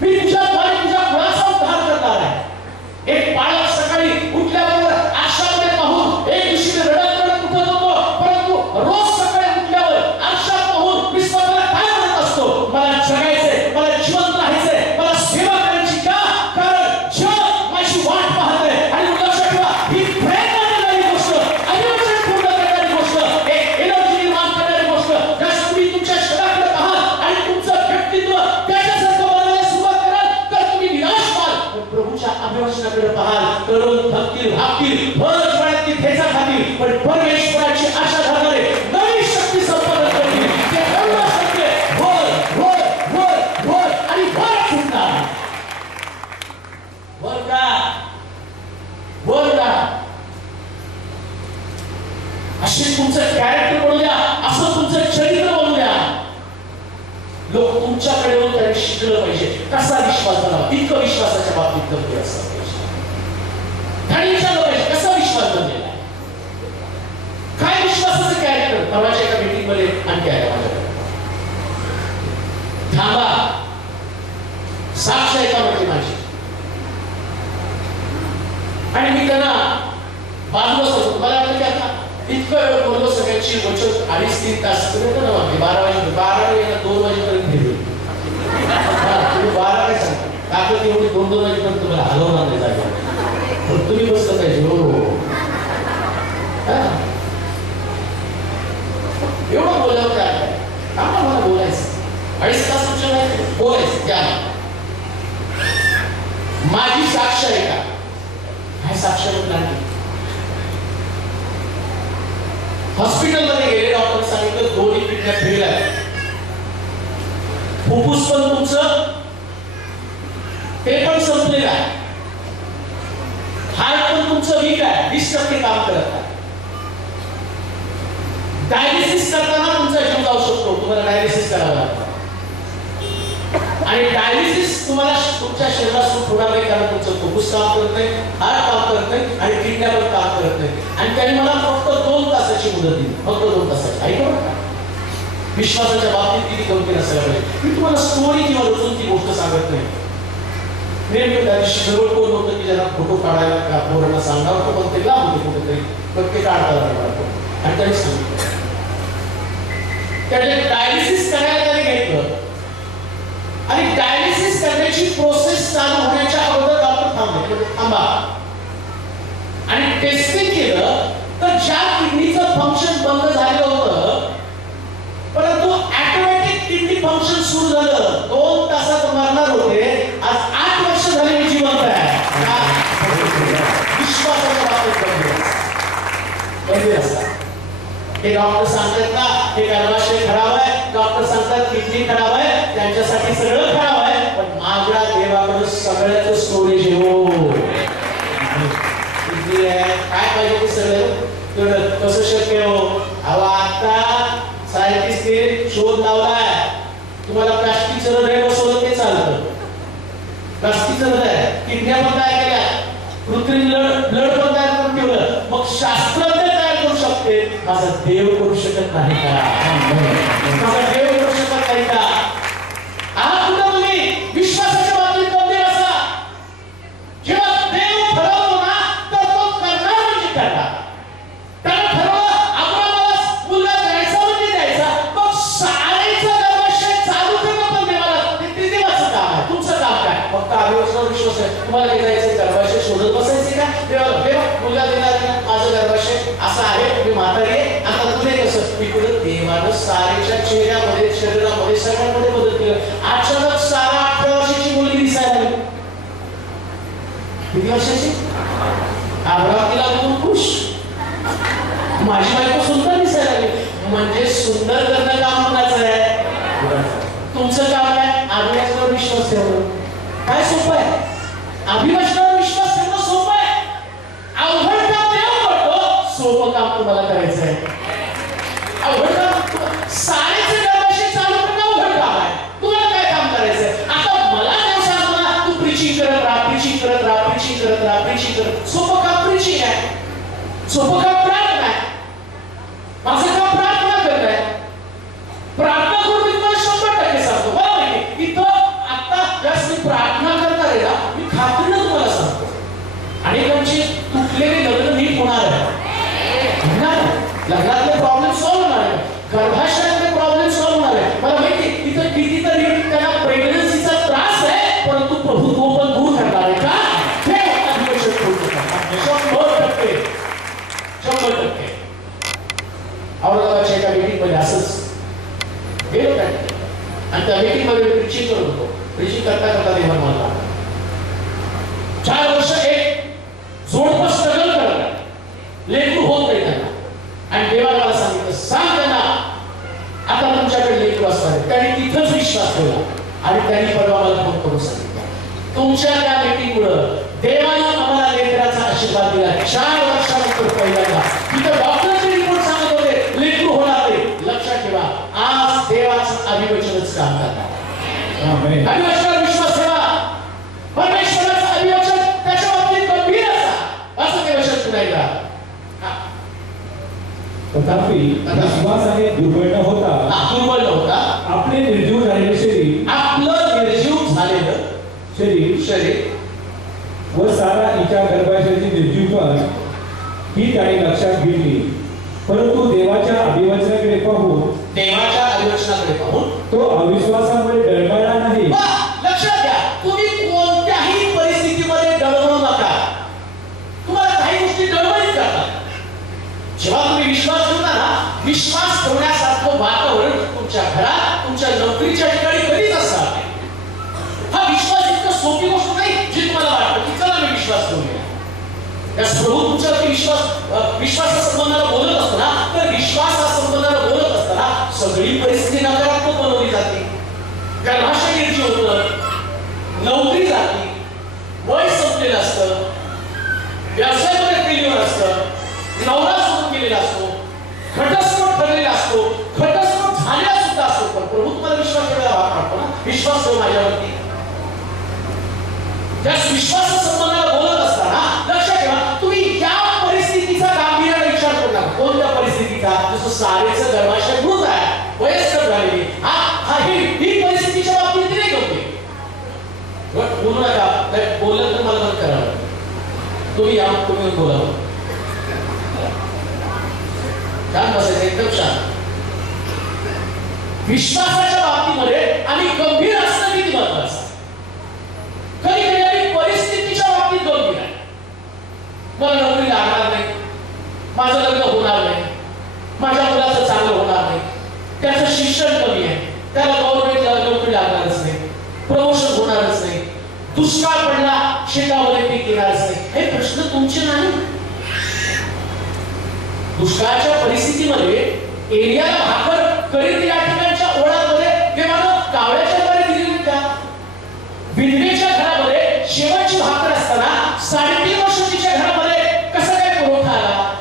मी तुझ्या कुळाचा उद्धार करणार आहे एक बालक सकाळी उठल्याबरोबर आरशामध्ये पाहून एक दिवशी मी रडत उठत होतो परंतु रोज सकाळी उठल्यावर आरशात पाहून मी स्वतःला काय म्हणत असतो मला जगायचंय मला जिवंत राहायचंय मला सेवा करायची का कारण जग माझी वाट पाहतंय आणि लक्षात ठेवा ही प्रेरणा देणारी गोष्ट अभिवचन पूर्ण करणारी गोष्ट एक एनर्जी निर्माण करणारी गोष्ट जर तुम्ही तुमच्या शरीराकडे पाहाल आणि तुमचं व्यक्तित्व त्याच्यासारखं बनायला सुरुवात कराल तर तुम्ही निराश व्हाल प्रभूच्या अभिवचनाकडे पाहाल तरुण थकतील भागतील भर डोळ्यातली ठेचा खातील पण परमेश्वराची आशा धरणारे नवी शक्ती संपन्न करतील ते सर्वांसारखे वर वर वर वर आणि वर फुटणार वर का असे तुमचं कॅरेक्टर बनू द्या असं तुमचं चरित्र बनू द्या लोक तुमच्याकडे येऊन त्यांनी शिकलं पाहिजे कसा विश्वास बनावा इतकं विश्वासाच्या बाबतीत गंभीर असलं पाहिजे आणि विचारलं पाहिजे कसा विश्वास बनलेला आहे काय विश्वासाचं कॅरेक्टर परवाच्या एका मीटिंग मध्ये आणखी आहे माझ्याकडे थांबा साक्ष आहे का म्हणजे माझी आणि मी त्यांना बाजूला सोडतो मला वाटतं की आता इतकं वेळ बोललो सगळ्यांची वचन 2.5-3 तास तुम्ही ना 12 वाजेला 2 वाजेपर्यंत फिरलो तुम्ही 12 काय सांगता ताकद एवढी 2 वाजेपर्यंत तुम्हाला हलवणार नाही जागा पण तुम्ही बसलं पाहिजे हो एवढं बोलल्यावर काय आम्हाला मला बोलायचं 2.5 तास तुमच्या नाही बोलायचं त्या माझी साक्ष आहे का काय साक्ष म्हटलं हॉस्पिटल मध्ये गेले डॉक्टर सांगितलं 2 किडन्या फेल आहेत फुफ्फुस पण तुमचं ते पण संपलेलं आहे हार्ट पण तुमचं वीक आहे 20% काम करत आहे डायलिसिस करताना तुमचा जीव जाऊ शकतो तुम्हाला डायलिसिस करावं लागतं आणि डायलिसिस तुम्हाला तुमच्या शरीरात सूट होणार नाही कारण तुमचं फुफ्फुस काम करत नाही हार्ट काम करत नाही आणि किडन्या पण काम करत नाही आणि त्यांनी मला फक्त 2 तासाची मुदत दिली फक्त 2 तासाची ऐका बरं का विश्वासाच्या बाबतीत किती गंभीर असायला पाहिजे मी तुम्हाला स्टोरी किंवा रचून ती गोष्ट सांगत नाही नेमकं त्या दिवशी जवळ कोण होतं की ज्यांना फोटो काढायला पोरांना सांगावं तो पण ते लांब होते कुठेतरी पण ते काढतात आणि त्यांनी सांगितलं त्याने डायलिसिस करायला त्याने घेतलं आणि डायलिसिस करण्याची प्रोसेस चालू होण्याच्या अगोदर डॉक्टर थांबा आणि टेस्टिंग केलं तर ज्या किडनीचं फंक्शन बंद झालं होतं परंतु ऑटोमॅटिक किडनी फंक्शन सुरू झालं 2 तासात मरणार होते आज 8 वर्ष झाली मी जिवंत आहे विश्वासाच्या बाबतीत गंभीर असतात हे डॉक्टर सांगतात ना हे गर्भाशय खराब आहे डॉक्टर सांगतात किडनी खराब आहे त्यांच्यासाठी सगळं खराब आहे पण माझ्या देवाकडे सगळ्याचं स्टोरेज हो किडनी आहे काय पाहिजे ते सगळं कसं शक्य हो अहो आता सायंटिस्टने शोध लावलाय तुम्हाला प्लास्टिकचं हृदय बसवलं ते चालतं प्लास्टिकचं हृदय किडन्या पण तयार केल्या कृत्रिम ब्लड पण तयार करून ठेवलं मग शास्त्रज्ञ तयार करू शकते माझा देव करू शकत नाही का माझा देव करू शकत नाही का आज कुठं तुम्ही विश्वासाच्या बाबतीत गंभीर असा जेव्हा देव ठरवतो ना तर तो करणार म्हणजे करणार त्याला ठरवलं अब्रामाला मुलगा द्यायचा म्हणजे द्यायचा मग सारेचं गर्भाशय चालू करणं पण देवाला ते देवाचं काम आहे तुमचं काम काय फक्त अभिवचनावर विश्वास आहे तुम्हाला काय जायचं गर्भाशय शोधत बसायचे का देवा मुलगा देणार माझं गर्भाशय असं आहे तुम्ही म्हातारी आहे आता तुझे कसं इकडे देवानं सारेच्या चेहऱ्यामध्ये शरीरामध्ये सगळ्यामध्ये बदल केलं अचानक सारा 18 वर्षाची मुलगी दिसायला लागली किती वर्षाची अब्राहतीला खूप खुश माझी बायको सुंदर दिसायला लागली म्हणजे सुंदर करणं काम कोणाचं आहे तुमचं काम आहे अभिवचनावर विश्वास ठेवणं काय सोपं आहे अभिवचनावर विश्वास ठेवणं सोपं आहे अवघड काम देव करतो सोपं काम तुम्हाला करायचं आहे अवघड काम सारेचे गर्भाशय चालू करणं अवघड काम आहे तुम्हाला काय काम गेलो काय आणि त्या मीटिंग मध्ये प्रीचिंग करत होतो. प्रीचिंग करता करता देवा मला 4 वर्ष एक जोडपं स्ट्रगल करत लेकरू होत नाही त्यांना. आणि देवाला मला सांगितलं, सांग त्यांना आता तुमच्याकडे लेकरू असणार आहे. त्यांनी तिथंच विश्वास ठेवला आणि त्यांनी परवा मला फोन करून सांगितलं, तुमच्या त्या मीटिंगमुळं देवानं आम्हाला लेकराचा आशीर्वाद दिला. 4 वर्षानंतर पहिल्यांदा तिथं डॉक्टरचे रिपोर्ट सांगत होते लेकरू होणार नाही. लक्षात ठेवा, आज देवाचं अभिवचनच काम करणार. अभिवचनावर विश्वास ठेवा. परमेश्वराचं अभिवचन त्याच्या बाबतीत गंभीर असा असं ते वचन सुनायला. तथापि विश्वासाने दुर्बळ न होता आपले निर्जीव झालेले शरीर आपलं निर्जीव झालेलं शरीर व सारा हिच्या गर्भाशयाची निर्जीवपण ही त्याने लक्षात घेतली. परंतु देवाच्या अभिवचनाकडे पाहून तो अविश्वासामुळे डळमळला नाही. लक्षात घ्या, तुम्ही कोणत्याही परिस्थितीमध्ये डळमळू नका. तुम्हाला काही गोष्टी डळमळीत करतात. जेव्हा तुम्ही विश्वास ठेवता ना, विश्वास ठेवण्यासारखं वातावरण तुमच्या घरात, तुमच्या नोकरीच्या ठिकाणी कधीच असणार नाही. हा विश्वास इतकं सोपी गोष्ट नाही जी तुम्हाला वाटतं की चला मी विश्वास ठेवूया. त्या प्रभू तुमच्यावरती विश्वासा संबंधाला बोलत असतो ना, तर विश्वासा संबंधाला बोलत असताना सगळी परिस्थिती नकारात्मक बनवली जाते. गर्भाशय निर्जीव होतं, नोकरी जाते, वय संपलेलं असतं, व्यवसायामध्ये फेल्युअर असतं, नवरा सोडून गेलेला असतो, घटस्फोट ठरलेला असतो, घटस्फोट झालेला सुद्धा असतो. पण प्रभू तुम्हाला विश्वास ठेवायला भाग पाडतो ना, विश्वास ठेव माझ्यावरती. त्या विश्वासा संबंधाला बोलत असताना लक्षात ठेवा, तुम्ही या परिस्थितीचा गांभीर्याने विचार करू नका. कोणत्या परिस्थितीचा? जसं सारेचं गर्भाशय मृत आहे, वयस्कर झालेली, ही परिस्थितीच्या बाबतीत नाही गंभीर. बोलू नका, बोलत तर मला बंद करावं. तुम्ही या, तुम्ही बोलावं. छान बसायचं, एकदम शांत. विश्वासाच्या बाबतीमध्ये आम्ही गंभीर असणं किती महत्वाचं. कधी कधी आम्ही परिस्थितीच्या बाबतीत गंभीर आहे. मला नोकरी लागणार नाही, माझं लग्न होणार नाही, माझ्या मुलाचं चांगलं होणार नाही, त्याचं शिक्षण कमी आहे, त्याला गव्हर्नमेंट नोकरी लागणारच नाही, प्रमोशन होणारच नाही, दुष्काळ पडला शेतामध्ये पीक येणारच नाही. हे प्रश्न तुमचे नाही. दुष्काळाच्या परिस्थितीमध्ये एरियाला भाकर करीत या ठिकाणच्या ओढामध्ये किंवा कावळ्याच्या द्वारे दिली होत्या. विधवेच्या घरामध्ये शेवटची भाकर असताना 3.5 वर्ष तिच्या घरामध्ये कसा काय पुरवठा आला?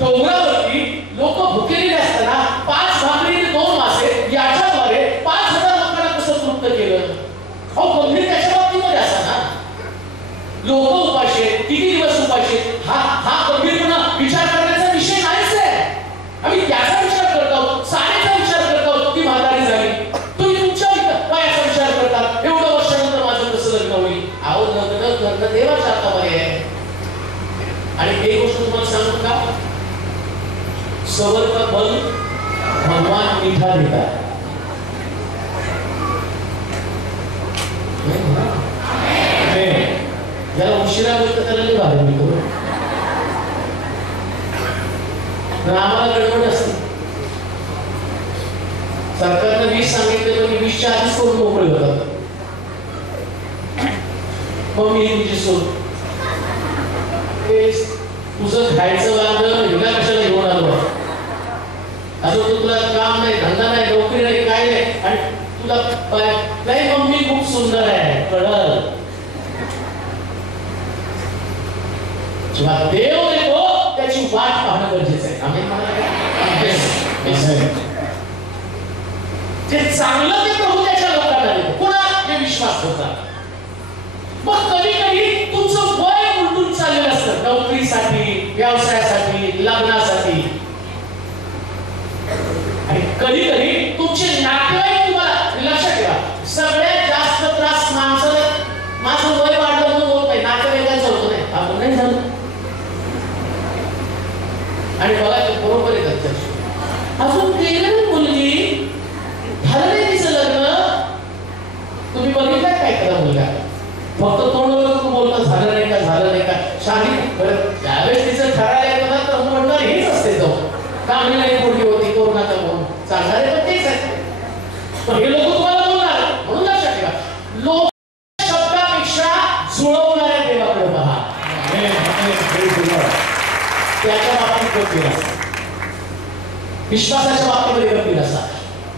डोंगरावरती लोक भुकेलेले असताना 5 भाकरी आणि 2 मासे याच्याद्वारे 5,000 लोकांना कसं तृप्त केलं? अहो, गंभीर त्याच्या बाबतीमध्ये असताना लोक उपाशी आहेत, किती दिवस उपाशी आहेत, हा गंभीरपणा विचार करण्याचा विषय नाहीच आहे. आम्ही त्याचा विचार करतो, सारेचा विचार करतो की म्हातारी झाली. तुम्ही तुमच्या वयाचा विचार करता, एवढं वर्षानंतर माझं कसं लग्न होईल? अहो, लग्न करणं देवाच्या हातामध्ये आहे. आणि एक गोष्ट तुम्हाला सांगू का, सबर का फल भगवान मीठा देतात. ज्याला उशिरा होतं त्याला नाही बाहेर मिळतो. आम्हाला गडबड असते. सरकारनं 20 सांगितले पण 20च्या आधीच करून मोकळे होतात. मग मी तुझी सोड तुझं खायचं वांदं हिला कशाला घेऊन आलो असं. तुला काम नाही, धंदा नाही, नोकरी नाही, काय नाही, आणि तुला नाही मम्मी खूप सुंदर आहे कळलं. जेव्हा देव देतो त्याची वाट पाहणं गरजेचं आहे. आम्ही जे चांगलं ते प्रभू त्याच्या लोकांना देतो. पुन्हा हे विश्वास होता. मग कधी कधी तुमचं वय उलटून चाललेलं असतं, नोकरीसाठी, व्यवसायासाठी, लग्नासाठी. आणि कधी कधी तुमचे नातेवाईक तुम्हाला, लक्षात ठेवा, सगळ्यात जास्त त्रास माणसाला माझं वय वाढलं म्हणून होत नाही, नातेवाईकांचं होत नाही. आपण नाही झालं. आणि बघा बरोबर आहे त्याच्या अजून केलं मुलगी, झालं नाही तिचं लग्न. तुम्ही बघितलं काय करा मुलगा, फक्त तोंडवर बोलता झालं नाही का, झालं नाही का, शादी. बरं, त्यावेळेस तिचं ठरायला येतं ना तर म्हणणार हेच असते. तो कामली नाही मुलगी होती, कोरोनाचा म्हणून सांगणारे पण तेच आहे. पण हे लोक तुम्हाला बोलणार म्हणून लक्षात ठेवा, लोक शब्दापेक्षा जुळवणाऱ्या देवाकडे पहा. त्याच्या बाबतीत गंभीर असा, विश्वासाच्या बाबतीमध्ये गंभीर असा.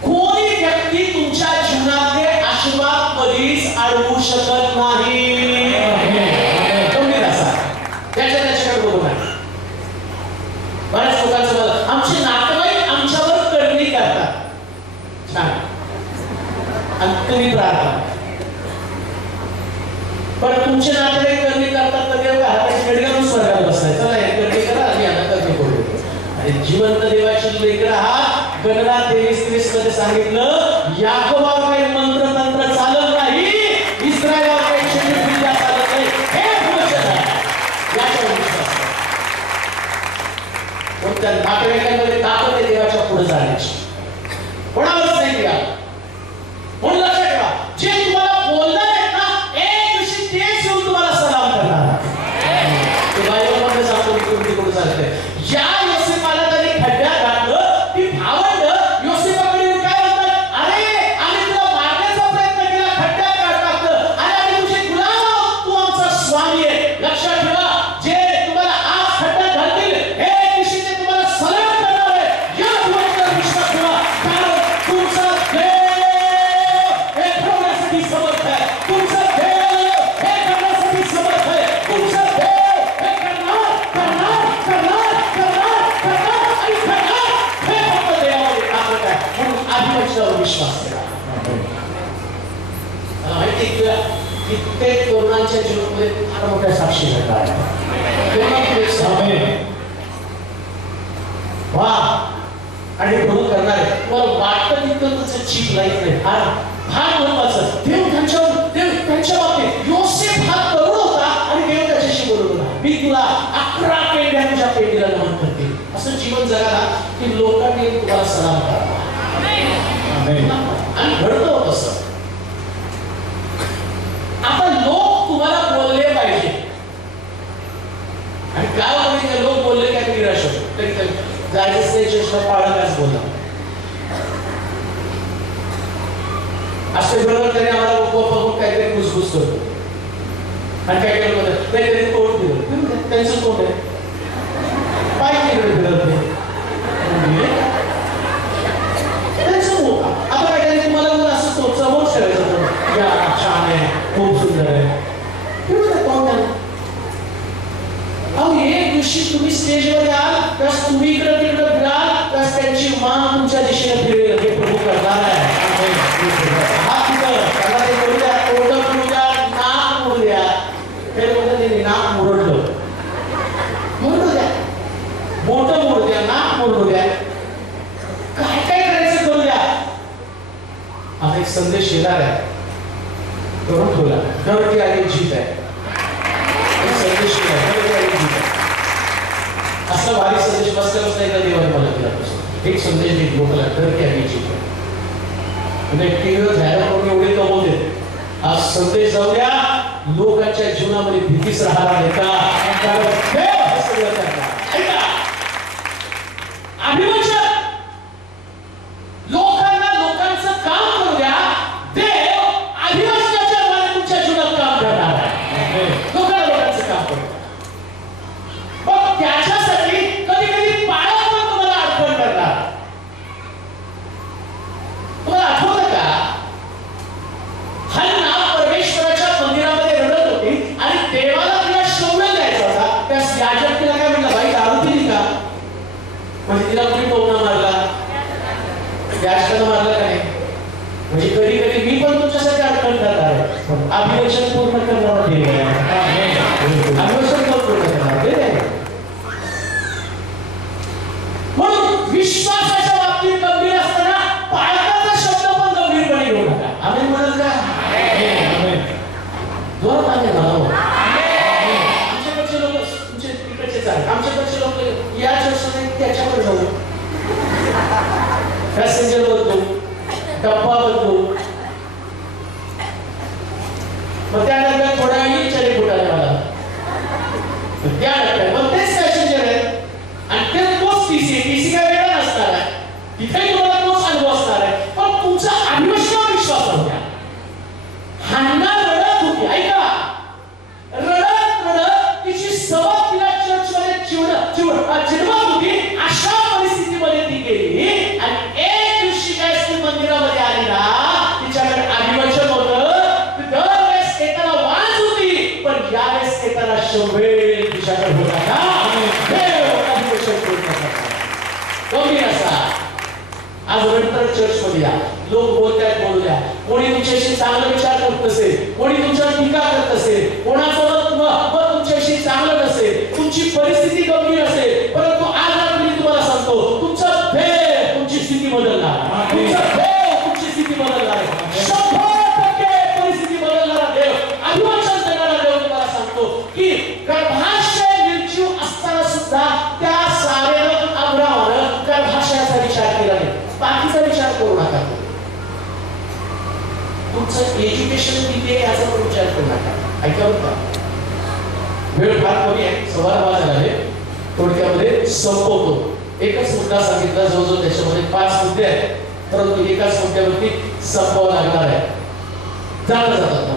कोणी व्यक्ती तुमच्या जीवनातले आशीर्वाद कधीच अडवू शकत नाही. गंभीर असा, त्याच्याकडे बघू नका. बऱ्याच लोकांचं मला आमचे नातेवाईक आमच्यावर करणी करतात, छान अंतरी प्रार्थना, पण तुमचे नातेवाईक करणी करतात तर देव हाताची घडी घालून स्वर्गात बसलाय, चला हे करणी करा आम्ही आता करणी करू. आणि जिवंत देवाची लेकरं आहात. गणना 23:30 मध्ये सांगितलं, याकोबावर काही मंत्र तंत्र चालत नाही, इस्रायलावर काही शक्तिविद्या चालत नाही. हे वचन आहे, याच्यावर विश्वास करा. पण त्या नातेवाईकांमध्ये ताकद आहे देवाच्या पुढे जाण्याची, कोणावरच नाही द्या. म्हणून लक्षात ठेवा, जे तुम्हाला बोलणार आहेत ना, एक दिवशी तेच येऊन तुम्हाला सलाम करणार. ते बायबलमध्ये सांगतो मी तिकडे चालतंय. ज्या योसेफाला त्यांनी खड्ड्यात घातलं, ती भावंड योसेफाकडे येऊन काय म्हणतात, अरे आम्ही तुला मारण्याचा प्रयत्न केला, खड्ड्यात टाकलं, अरे आम्ही तुझे गुलाम आहोत, तू आमचा स्वामी आहे. लक्षात ठेवा, जे तुम्हाला आज खड्ड्यात घालतील, एक दिवशी ते तुम्हाला सलाम करणार आहे. या गोष्टीवर विश्वास ठेवा, कारण तुमचा देव हे ठेवण्यासाठी समर्थ आहे. तुमचा देव हे करण्यासाठी समर्थ आहे. तुमचा देव हे करणार करणार करणार करणार करणार आणि करणार. हे फक्त देवामध्ये ताकद आहे. म्हणून आधीपासून विश्वास करा. मला माहिती आहे की कित्येक तरुणांच्या जीवनामध्ये फार मोठ्या साक्षी घडल्या आहेत. वा आणि म्हणून करणार आहे. मला वाटतं तितकं तुझं चीप लाईफ नाही, फार फार महत्वाचं. देव त्यांच्या बाबतीत, योसेफ हा तरुण होता आणि देव त्याच्याशी बोलत होता, मी तुला 11 पेंड्या तुझ्या पेंडीला नमन करते. असं जीवन जगाला की लोकांनी तुम्हाला सलाम करा आणि घडतं तसं. आता लोक तुम्हाला बोलले पाहिजे आणि काय वाटतं, लोक बोलले काय निराश होतो, तरी जायचं नाही चष्मा पाळण्यास बोलला. असे बरोबर त्याने आम्हाला बघून काहीतरी घुसघुस करतो आणि काय काय म्हणतात काहीतरी तोड दिलं, त्यांचं तोड आहे पाय तिकडे फिरत नाही त्यांचं मोठा. आता काय त्याने तुम्हाला असं तो समोर ठेवायचं, या छान आहे, खूप सुंदर आहे, कोण त्याला. अहो एक दिवशी तुम्ही स्टेजवर याल, त्यास तुम्ही इकडे तिकडे फिराल, त्यास त्यांची मान तुमच्या दिशेने फिरेल. हे प्रभू करणार आहे. हात तिथं त्याला ते करू द्या, तोंड करू द्या, नाक मोडू द्या. हे म्हणतात त्यांनी नाक मोडलं, मोडू द्या, बोटं मोडू द्या, नाक मोडू द्या, काय काय करायचं करू द्या. हा एक संदेश येणार आहे, करून ठेवला. डर की आगे जीत आहे, संदेश असं भारी संदेश बसल्या बसल्या एकदा देवाने मला दिला. एक संदेश देत लोकांना, डर की आगे जीत आहे. टीव्हीवर जाहिरात करून एवढे कमवते. आज संदेश जाऊ द्या, लोकांच्या जीवनामध्ये भीतीच राहणार नाही का, सगळं करणार. अभिवचन लोकांना लोकांचं काम करू द्या. देव अभिवचनाच्या द्वारे तुमच्या जीवनात काम करणार आहे. लोकांना लोकांचं काम करू द्या. मग त्याच्यासाठी कधी कधी पाळा पण तुम्हाला अर्पण करणार. तुम्हाला आठवतं का, हन्ना परमेश्वराच्या मंदिरामध्ये रडत होती आणि देवाला तिला शोभन द्यायचा होता. त्या याजक तिला काय म्हणला, बाई दारू पिली का? म्हणजे तिला कोणी टोमणा मारला, याजकानं मारला का नाही? म्हणजे कधी कधी मी पण तुमच्यासाठी अर्पण करणार आहे, अभिवचन पूर्ण करणार देव आहे. अभिवचन पूर्ण करणार देव आहे. म्हणून विश्वासाच्या बाबतीत गंभीर असताना पाळकाचा शब्द पण गंभीरपणे घेऊ नका. आम्ही म्हणत का जोरात आम्ही म्हणावं. आमच्याकडचे लोक तुमचे तिकडचेच आहेत, आमच्याकडचे लोक या चर्चेने त्याच्याकडे जाऊ, पॅसेंजर बदलू, डब्बा बदलू, मग त्या डब्यात थोड्या वेळी चले फुटाले मला, त्या डब्यात मग तेच पॅसेंजर आहेत आणि ते तोच टीसी काय वेगळा नसणार आहे. तिथे तुम्हाला तोच अनुभव असणार आहे, पण तुमचा अभिवश 100 चर्चमध्ये या, लोक बोलतायत बोलू द्या. कोणी तुमच्याशी चांगला विचार करत असेल, कोणी तुमच्यावर टीका करत असेल, कोणाचं मत तुमच्याशी चांगलं नसेल, तुमची परिस्थिती गंभीर असेल, परंतु आज मी तुम्हाला सांगतो तुमचं भेद तुमची स्थिती बदलणार, तुमचं भेद तुमची स्थिती बदलणार, 100% परिस्थिती बदलणारा देव, अभिवचन देणारा देव तुम्हाला सांगतो की गर्भाशय निर्जीव असताना सुद्धा त्या साऱ्यानं अब्रामानं गर्भाशयाचा विचार केला नाही, बाकीचा विचार करू नका. तुमचं एज्युकेशन किती आहे याचा पण विचार करू नका. ऐका बघा, वेळ फार कमी आहे, 12:15 झाले, थोडक्यामध्ये संपवतो. एकच मुद्दा सांगितला, जवळजवळ त्याच्यामध्ये 5 मुद्दे आहेत, परंतु एकाच मुद्द्यावरती संपवावं लागणार आहे. जाता जाता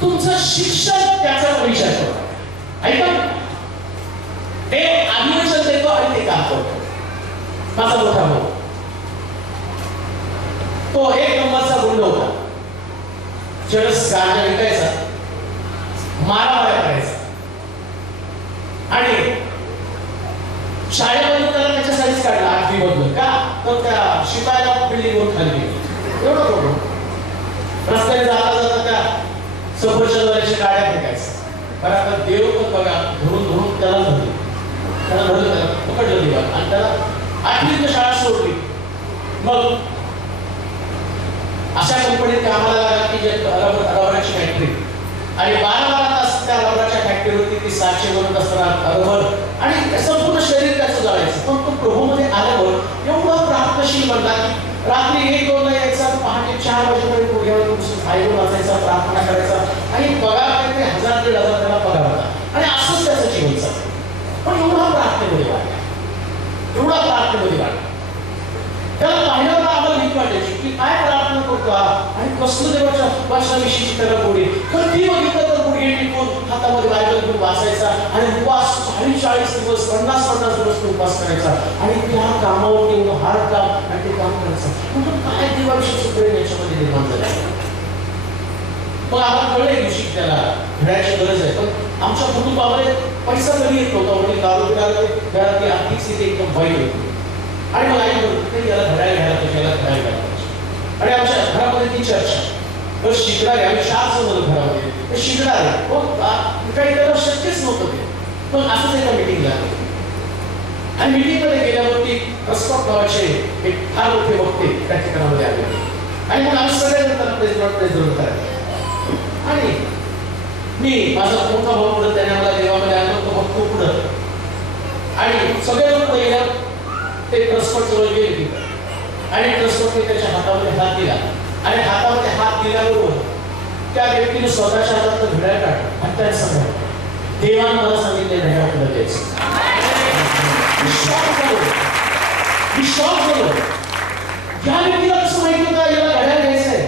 तुमचं शिक्षण त्याचा विचार करा. ऐका, ते अभिवचन देतो आणि ते काम करतो. माझा मोठा भाऊ तो 1 नंबरचा गुंड होता. चरस गांजा विकायचा, मारामाऱ्या करायचा आणि शाळेमध्ये त्याला त्याच्यासाठीच काढला 8वी मधून. का तर त्या शिपायाला बिल्डिंगवर खाली गेली. एवढं करून रस्त्याने जाता जाता त्या सफरचंदाच्या गाड्या फेकायचं. कारण आता देव पण बघा धरून धरून त्याला धरले, त्याला पकडलं देवा आणि त्याला 8वीत शाळा सोडली. मग अशा कंपनीत कामाला लागला की जे रबराची फॅक्टरी, आणि 12 तास त्या रबराच्या फॅक्टरीवरती ती 700 बनत असताना रबर आणि संपूर्ण शरीर त्याचं जळायचं. पण तो प्रभूमध्ये आल्यावर एवढा प्रार्थनाशील बनला की रात्री 1-2 यायचा, पहाटे 4 वाजेपर्यंत गुडघ्यावर आईवर वाचायचा, प्रार्थना करायचा आणि पगार ते 1000-1500 त्याला पगार होता आणि असंच त्याचं जीवन चालतं. पण एवढा प्रार्थनेमध्ये वाढला, एवढा प्रार्थनेमध्ये वाढला. त्याला पाहिल्यावर आम्हाला भीती वाटायची की काय प्रार्थना करतो आणि कसलं देवाच्या भाषणाविषयीची त्याला गोडी. कधी बघितलं तर गुडघे टिकून हातामध्ये बायबल घेऊन वाचायचा आणि उपवास 40 दिवस 50 दिवस उपवास करायचा आणि त्या कामावर एवढं हार्ड काम आणि ते काम करायचं. म्हणून काय देवाविषयीचं प्रेम याच्यामध्ये निर्माण झालं. मग आम्हाला कळलं एक दिवशी त्याला घड्याची गरज आहे. पण आमच्या कुटुंबामध्ये पैसा कधी येत नव्हता, म्हणजे दारू पिणारे घरातली आर्थिक स्थिती एकदम वाईट होती. आणि मला आई म्हणते याला घड्याळ घ्यायला पाहिजे, याला घड्याळ घ्यायला पाहिजे. आणि आमच्या घरामध्ये ती चर्चा, तर शिकणारे आम्ही 4 जण होतो घरामध्ये, ते शिकणारे काही त्याला शक्यच नव्हतं ते. पण असंच एका मीटिंगला आणि मीटिंगमध्ये गेल्यावरती रस्कॉट नावाचे एक फार मोठे वक्ते त्या ठिकाणामध्ये आले आणि मग आम्ही सगळेजण त्याला प्रेझेंट करायला. आणि मी माझा मोठा भाऊ पुढे, त्याने मला देवामध्ये आणलं, तो भक्तो पुढं आणि सगळे लोक गेल्या. ते ट्रस्टवर जवळ गेले आणि ट्रस्टवरती त्याच्या हातामध्ये हात दिला आणि हातामध्ये हात दिल्याबरोबर त्या व्यक्तीने स्वतःच्या हातात घड्याळ काढलं आणि त्याने सांगितलं देवाने मला सांगितले घड्याळ पुढे द्यायचं. विश्वास झालो. या व्यक्तीला कसं माहिती होतं याला घड्याळ द्यायचं आहे.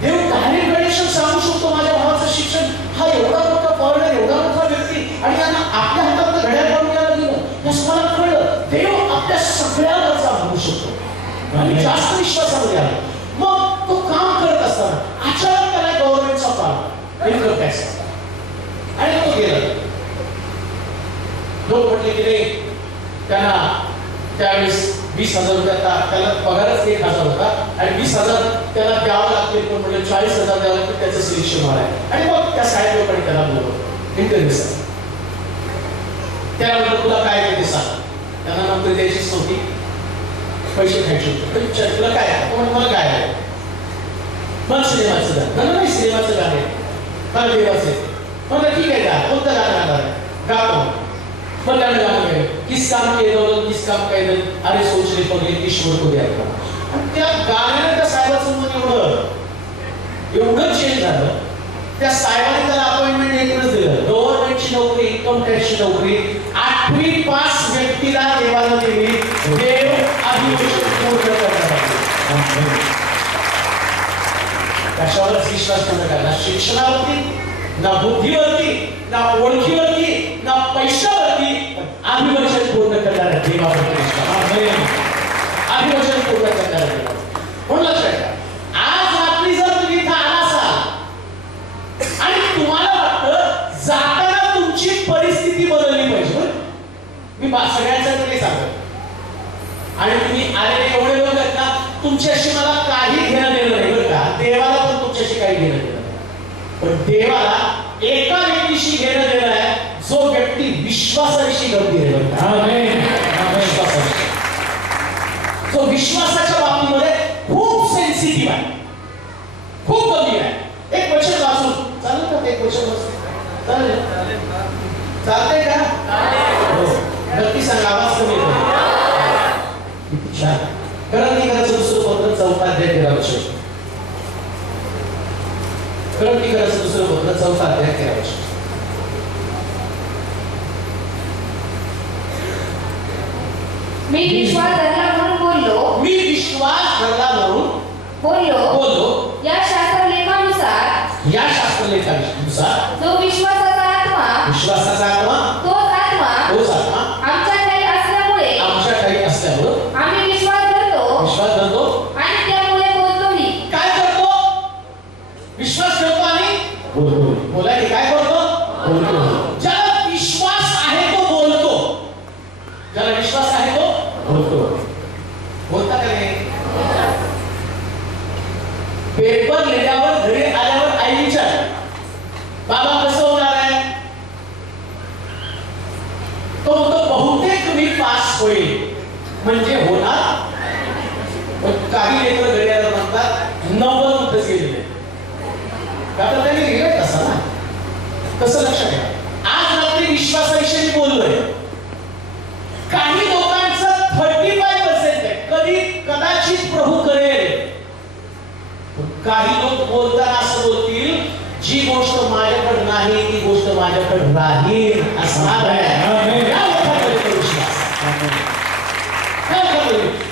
देव डायरेक्ट गणेशन सांगू शकतो माझ्या भावाचं शिक्षण हा एवढा मोठा फॉरेनर, एवढा मोठा व्यक्ती आणि त्यांना आपल्या हातात घड्याळ पाडून यायला दिलं. मला कळलं देव आपल्या सगळ्या गरजा भागू शकतो आणि जास्त विश्वासामध्ये आला. मग तो काम करत असताना अचानक त्याला गव्हर्नमेंटचा कॉल, इन्कम टॅक्स, आणि तो गेला. लोक म्हटले की नाही त्यांना त्यावेळेस 20,000 रुपये, त्याला पगारच 1,000 होता आणि 20,000 त्याला द्यावं लागतील. पण म्हणजे 40,000 द्यावं लागतील, त्याचं सिलेक्शन व्हायला. आणि मग त्या साहेब लोकांनी त्याला बोलवलं इंटरव्ह्यू. त्यानंतर तुला काय ते सांग. त्यांना नोकरी द्यायचीच नव्हती, पैसे खायचे होते. तुला काय मला काय आहे, मग सिनेमाचं गाणं, नाही सिनेमाचं गाणं आहे, मला देवाचं. मला ठीक आहे का, कोणतं गाणं गाणार आहे, गातो. मग गाणं गाणं किस काम केलं, किस काम केलं, अरे सोचले पगले ईश्वर को द्या. आणि त्या गाण्याने त्या साहेबाचं मन एवढं चेंज झालं. त्या साहेबांनी त्याला अपॉइंटमेंट एकच दिलं, गव्हर्नमेंटची नोकरी, इन्कम टॅक्सची नोकरी, 8वी पास व्यक्तीला देवाला दिली. देव अभिवचन पूर्ण करणार. कशावरच विश्वास ठेवला, ना शिक्षणावरती, ना बुद्धीवरती, ना ओळखीवरती, ना पैशावरती, अभिवचन पूर्ण करणाऱ्या देवावरती विश्वास. अभिवचन पूर्ण करणाऱ्या देवा. म्हणून लक्षात घ्या, आज रात्री जर तुम्ही इथं आला असाल आणि तुम्हाला वाटतं जाताना तुमची परिस्थिती बदलली पाहिजे, मी सगळ्यांसाठी सांगतो, आणि तुम्ही आलेले एवढे लोक आहेत ना, तुमच्याशी मला काही घेणं देणं नाही बरं का, देवाला पण तुमच्याशी काही घेणं देणं नाही, पण देवाला एका व्यक्तीशी घेणं देणं आहे, जो व्यक्ती विश्वासाशी गंभीर आहे बरं का. विश्वासाशी, जो विश्वासाच्या बाबतीमध्ये खूप सेन्सिटिव्ह आहे, खूप गंभीर आहे. एक वचन वाचून चालेल का? एक वचन वाचून चालेल? चालतंय का? नक्की सांगा, आवाज कमी येतो. छान. करंटीकराचं दुसरं पत्र 4 अध्याय 13 वचन. करंटीकराचं दुसरं पत्र 4 अध्याय 13 वचन. मी विश्वास धरला म्हणून बोललो. मी विश्वास धरला म्हणून बोललो. या शास्त्रलेखानुसार जो विश्वासाचा आत्मा तोच आत्मा आमच्या ठाई असल्यामुळे आम्ही विश्वास धरतो आणि त्यामुळे बोलतोही. काय करतो? विश्वास ठेवतो आणि बोलतो. बोला की काय करतो? बोलतो. ज्याला विश्वास आहे तो बोलतो. ज्याला विश्वास आहे तो बोलतो. बोलता का नाही? पेपर लिहिल्यावर घरी आल्यावर आई विचार, बाबा कसं होणार आहे? तो बहुतेक मी पास होईल म्हणजे होणार. पण काही लेकर घरी आल्यावर म्हणतात 90 उत्तर गेलेले. का तर त्यांनी लिहिलंय तसं ना. कसं लक्षात घ्या. आज रात्री विश्वासाविषयी मी बोललोय. काही लोकांचं 35% आहे. कदाचित प्रभू करेल. काही लोक बोलताना असं बोलतील, जी गोष्ट माझ्याकडे नाही ती गोष्ट माझ्याकडे राहील असणार आहे.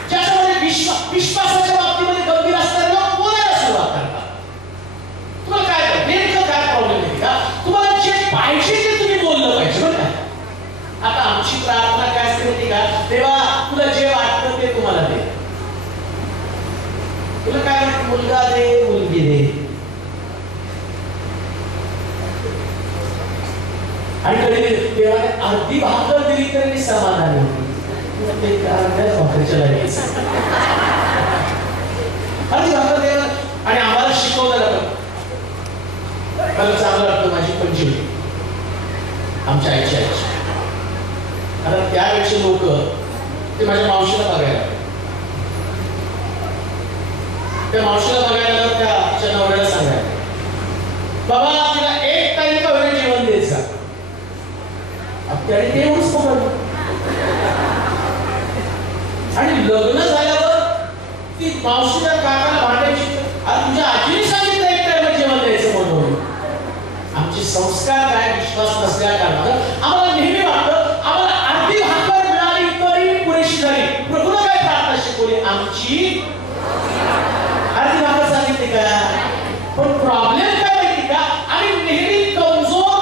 ज्याच्यामध्ये विश्वासाच्या बाबतीमध्ये गंभीर असणारे लोक बोलायला सुरुवात करतात. तुम्हाला काय नेमकं काय प्रॉब्लेम आहे का? तुम्हाला जे पाहिजे ते तुम्ही बोललं पाहिजे बरं का. आता आमची प्रार्थना काय असते माहिती का? तेव्हा तुला जे वाटतं ते तुम्हाला दे. तुला काय वाटतं? मुलगा दे, मुलगी दे. आणि कधी देवाने अर्धी भाकर दिली तरी मी समाधानी होतो. ते अर्ध्याच भाकरीच्या लागेल अर्धी भाकर देवा. आणि आम्हाला शिकवलं मला चांगलं वाटतं. माझी पंचमी आमच्या आईची आईची. आता त्यावेळेचे लोक ते माझ्या मावशीला बघायला, त्या मावशीला बघायला त्या नवऱ्याला सांगायला, बाबा तिला एक टाइम का वेळ जेवण द्यायचं. त्याने ते एवढंच पकडलं. आणि लग्न झाल्यावर ती मावशीच्या काकाला भांडायची, तुझ्या आजीने सांगितलं एक टाइम जेवण द्यायचं म्हणून. आमचे संस्कार काय विश्वास नसल्या कारणानं आम्हाला नेहमी वाटतं आम्हाला अर्धी भाकर मिळाली तरी पुरेशी झाली. प्रभूला काय प्रार्थना शिकवली? आमची अर्धी भाकर सांगितली का? पण प्रॉब्लेम काय माहिती का? आम्ही नेहमी कमजोर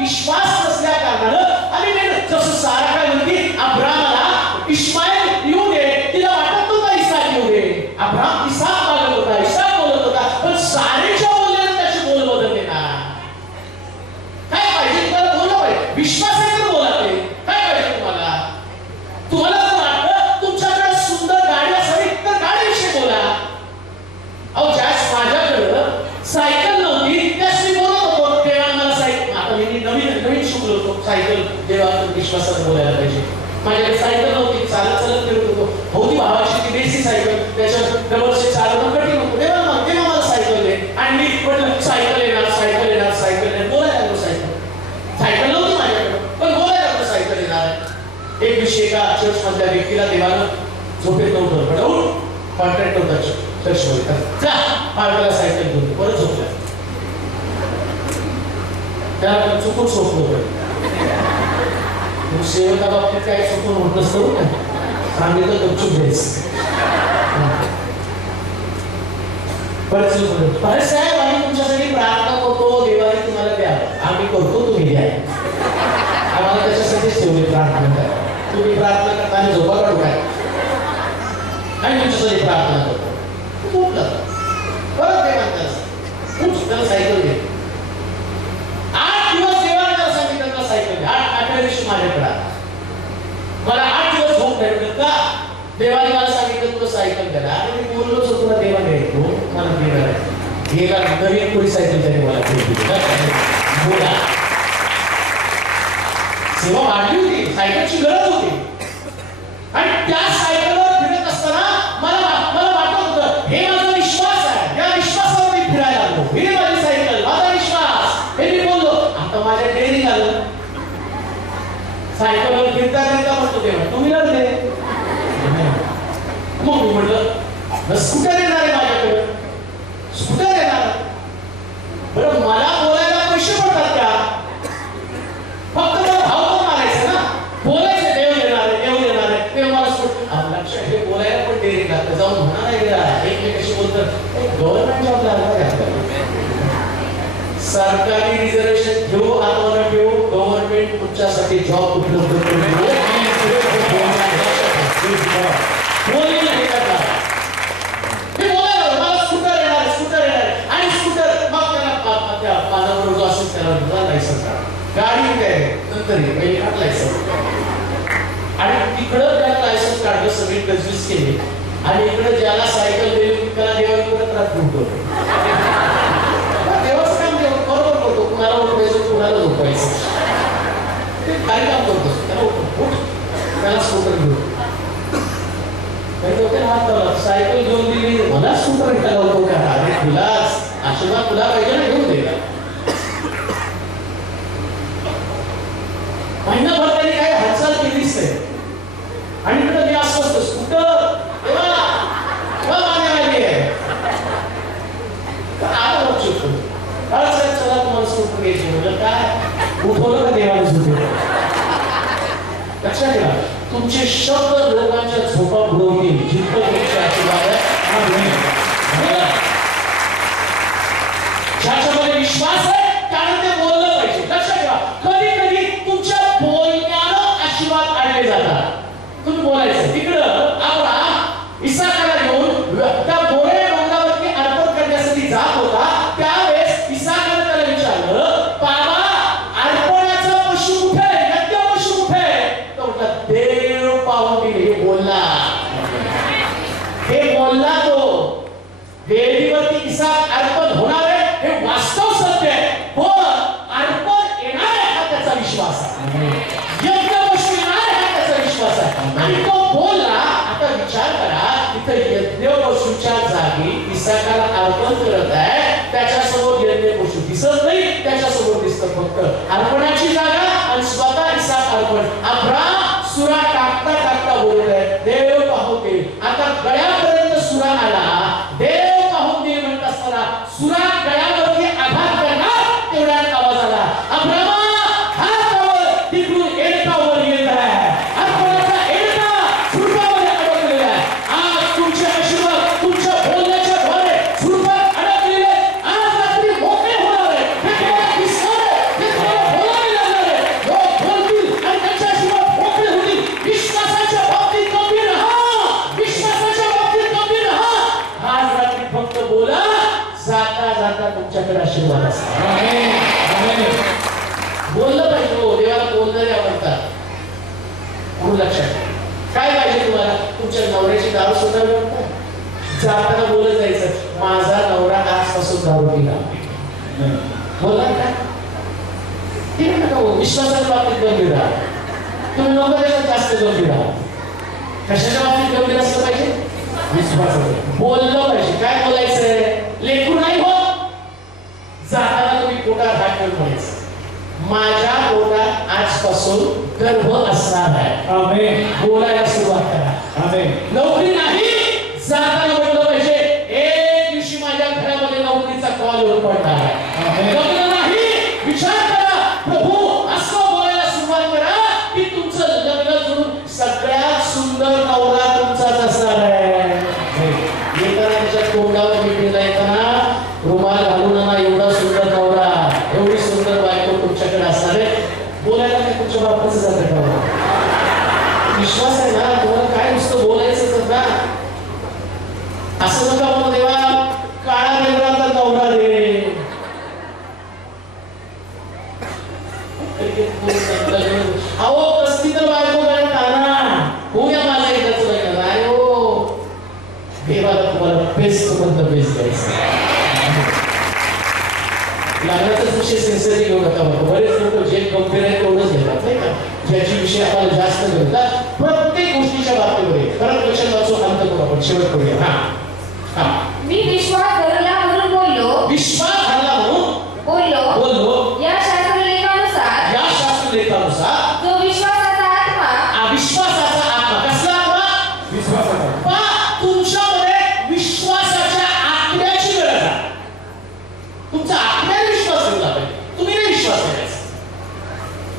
विश्वास नसल्या कारणानं आम्ही जसं सारा काय म्हणते, अब्राहमला इश्माईल येऊ दे, तिला वाटत नव्हता इसाक येऊ दे. अब्राहम इसाक मागत होता, इसाक बोलत होता, पण सारेच्या बोलण्याने त्याची बोल बदलले ना. काय पाहिजे तुम्हाला? बोललं पाहिजे. विश्वासाने बोला. ते काय पाहिजे तुम्हाला? तुम्हाला जर वाटतं तुमच्याकडे सुंदर गाडी असावी तर गाडीविषयी बोला. अहो ज्यास माझ्याकडं सायकल नव्हती त्यास मी बोलत होतो, तेव्हा मला सायकल, आता मी नवीन शिकलो होतो सायकल, तेव्हा विश्वासाने बोलायला पाहिजे. माझ्याकडे सायकल नव्हती, चालत फिरत होतो. होती भावाची ती देशी सायकल, त्याच्यात डबलचे चालवणं कठीण होतं. तेव्हा मला सायकल दे. आणि मी म्हटलं सायकल येणार बोलायला लागलो. सायकल नव्हती माझ्याकडे, पण बोलायला लागलो सायकल येणार. एक दिवशी एका चर्च मधल्या व्यक्तीला देवानं झोपेत नव्हतं पडवून कॉन्ट्रॅक्ट होता चर्चमध्ये, जा पार्कला सायकल घेऊन. परत झोपला. त्याला चुकून झोपलो होतं. सेवका बाबतीत काय चुकून होत नसतं ना, सांगितलं गपचूप द्यायचं. परत साहेब आम्ही तुमच्यासाठी प्रार्थना करतो, देवाने तुम्हाला द्या. आम्ही करतो, तुम्ही द्या. आम्हाला त्याच्यासाठीच ठेवली प्रार्थना करा. तुम्ही प्रार्थना करता आणि झोपा काढू काय? आणि तुमच्यासाठी प्रार्थना करतो. परत ते म्हणतात त्याला सायकल दे. 8 दिवस देवाने त्याला सांगितलं त्याला सायकल दे. 8व्या दिवशी माझ्याकडे मला 8 दिवस झोप भेटलं का? देवाने मला सांगितलं तुला सायकल द्यायला. आणि मी गेला नवीन पुरी सायकल त्याने मला बोला सेवा वाढली होती, सायकलची गरज होती आणि त्या सायकलवर फिरत असताना मला वाटत होतं हे माझा विश्वास आहे, या विश्वासावर मी फिरायला लागलो, ही माझी सायकल, माझा विश्वास, हे मी बोललो. आता माझ्या डेअरिंग आलं, सायकलवर फिरता फिरता म्हणतो तेव्हा तुम्ही दे. मग मी म्हटलं स्कूटर येणार आहे माझ्याकडे, स्कूटर येणार. बरं मला बोलायला पैसे पडतात का? फक्त मला भाव पण मारायचं ना, बोलायचं देव येणार आहे ते मला लक्षात हे बोलायला पण डेअरिंग लागतं. जाऊन म्हणा नाही एकमेकाशी बोलतात गव्हर्नमेंट जॉब लागला सरकारी रिझर्वेशन ठेवू आत्मा ठेवू, गव्हर्नमेंट तुमच्यासाठी जॉब उपलब्ध करून गाडी काय नंतर आणि तिकडं त्याला लायसन्स काढलं, सगळी तजवीज केली आणि इकडे ज्याला सायकल दिली त्याला देवाला परत राखतो. देवाचं काम बरोबर करतो, कुणाला उठवायचं कुणाला झोपायचं ते काय काम करतो. त्याला उठ त्याला स्कूटर घेऊ, हात लावला, सायकल घेऊन दिली, मला स्कूटर घ्यायला होतो का? अरे तुलाच आशीर्वाद तुला पाहिजे ना, घेऊन दे. महिनाभर त्यांनी काही हालचाल केलीच नाही आणि इकडे मी असं असतं स्कूटर आली आहे आता लक्ष चला तुम्हाला स्कूटर घ्यायची म्हणजे काय उठवलं का देवाने सुटलं. लक्षात ठेवा तुमचे शब्द लोकांच्या झोपा बुडवतील जितकं तुमच्या आशीर्वाद ज्याच्यामध्ये विश्वास आहे त्याने ते बोललं पाहिजे. लक्षात ठेवा कधी कधी तुमच्या बोलण्यानं आशीर्वाद आणले जातात. तुम्ही बोलायचं तिकडं आपण इसाकाला घेऊन त्या बोरे डोंगरावरती अर्पण करण्यासाठी जात होता, त्यावेळेस इसाकाने त्याला विचारलं बाबा अर्पणाचा पशु कुठे, यज्ञ पशु कुठे? तो म्हटला देव पाहून गेले. हे बोलला तो वेदीवरती इसाक अर्पण होणार आहे हे वास्तव सत्य आहे, पण अर्पण येणार आहे हा त्याचा विश्वास आहे, यज्ञ पशु येणार आहे हा त्याचा विश्वास आहे. आणि तो बोलला. आता विचार करा इथं यज्ञ पशुच्या जागी इसाकाला अर्पण करत आहे, त्याच्यासमोर यज्ञ पशु दिसत नाही, त्याच्यासमोर दिसतं फक्त अर्पणाची जागा आणि स्वतः इसाक अर्पण. अब्राम सुरा टाकता टाकता बोलत आहे देव पाहून दे. आता गळ्यापर्यंत सुरा आला, देव पाहून दे म्हणत असताना सुरा गळ्यावरती आघात करणार तेवढ्यात आवाज आला अब्रामा हातावर तिकडून एडकावर येत आहे, अर्पणाचा एडका सुरपामध्ये अडकलेला आहे. आज तुमचे आशीर्वाद तुमच्या बोलण्याच्या द्वारे सुरपात अडकलेले आज रात्री मोकळे होणार आहे. हे तुम्हाला दिसणार आहे, हे तुम्हाला बोलावे लागणार आहे. लोक बोलतील आणि त्यांचे आशीर्वाद मोकळे होतील. विश्वासाच्या बाबतीत गंभीर राहा, विश्वासाच्या बाबतीत गंभीर राहा. आज रात्री फक्त बोला, जाता जाता तुमच्याकडे आशीर्वाद असतात. बोललं पाहिजे. हो देवाला बोलणारे आवडतात. म्हणून लक्षात काय पाहिजे तुम्हाला? तुमच्या नवऱ्याची दारू सुद्धा मिळतात, जाताना बोलत जायचं माझा नवरा आजपासून दारू पिला. बोला काय ठीक नका हो. विश्वासाच्या बाबतीत गंभीर राहा. तुम्ही नोकरीला जास्त गंभीर राहा. कशाच्या बाबतीत गंभीर असलं पाहिजे? विश्वासाचं बोललं पाहिजे. काय बोलायचंय? लेखू नाही हो. जाताना तुम्ही पोटात हात ठेवून म्हणायचं माझ्या पोटात आजपासून गर्भ असणार आहे. आमेन. बोलायला सुरुवात करा. आमेन. नोकरी नाही, जाताना बोललं पाहिजे एक दिवशी माझ्या घरामध्ये नोकरीचा कॉल येऊन पडणार आहे. लग्न नाही, विचार करा प्रभू असं बोलायला सुरुवात करा की तुमचं लग्न जुळून सगळ्यात सुंदर नवरा तुमचाच असणार आहे. येताना त्याच्या तोंडावर मिठीला येताना रुमाल घालून ना एवढा सुंदर नवरा एवढी सुंदर बायको तुमच्याकडे असणार आहे. बोलायला काय तुमच्या बापाचं जातं का? विश्वास आहे ना तुम्हाला. काय नुसतं बोलायचं तर ना असं नका म्हणून देवा काळा रंगाचा नवरा दे. अहो कसली तर बायको करत आणा होऊया माझ्या एकदाच लग्न नाही हो. देवाला तुम्हाला बेस्ट म्हणतं बेस्ट द्यायचं. लग्नाचाच विषय सेन्सिटिव्ह घेऊ नका बघा. बरेच लोक जे गंभीर आहे तेवढंच घेतात नाही का, ज्याची विषय आपल्याला जास्त घेतात. प्रत्येक गोष्टीच्या बाबतीमध्ये परत लक्षात वाचून अंत करू आपण, शेवट करूया. हा, मी विश्वास धरला म्हणून बोललो. विश्वास धरला म्हणून बोललो. या शास्त्रलेखानुसार जो विश्वासाचा आत्मा, विश्वासाचा आत्मा. कसला आत्मा? विश्वासाचा. तुमच्यामध्ये विश्वासाच्या आत्म्याची गरज आहे. तुमचा आत्म्याने विश्वास ठेवला पाहिजे, तुम्ही नाही विश्वास ठेवायचा.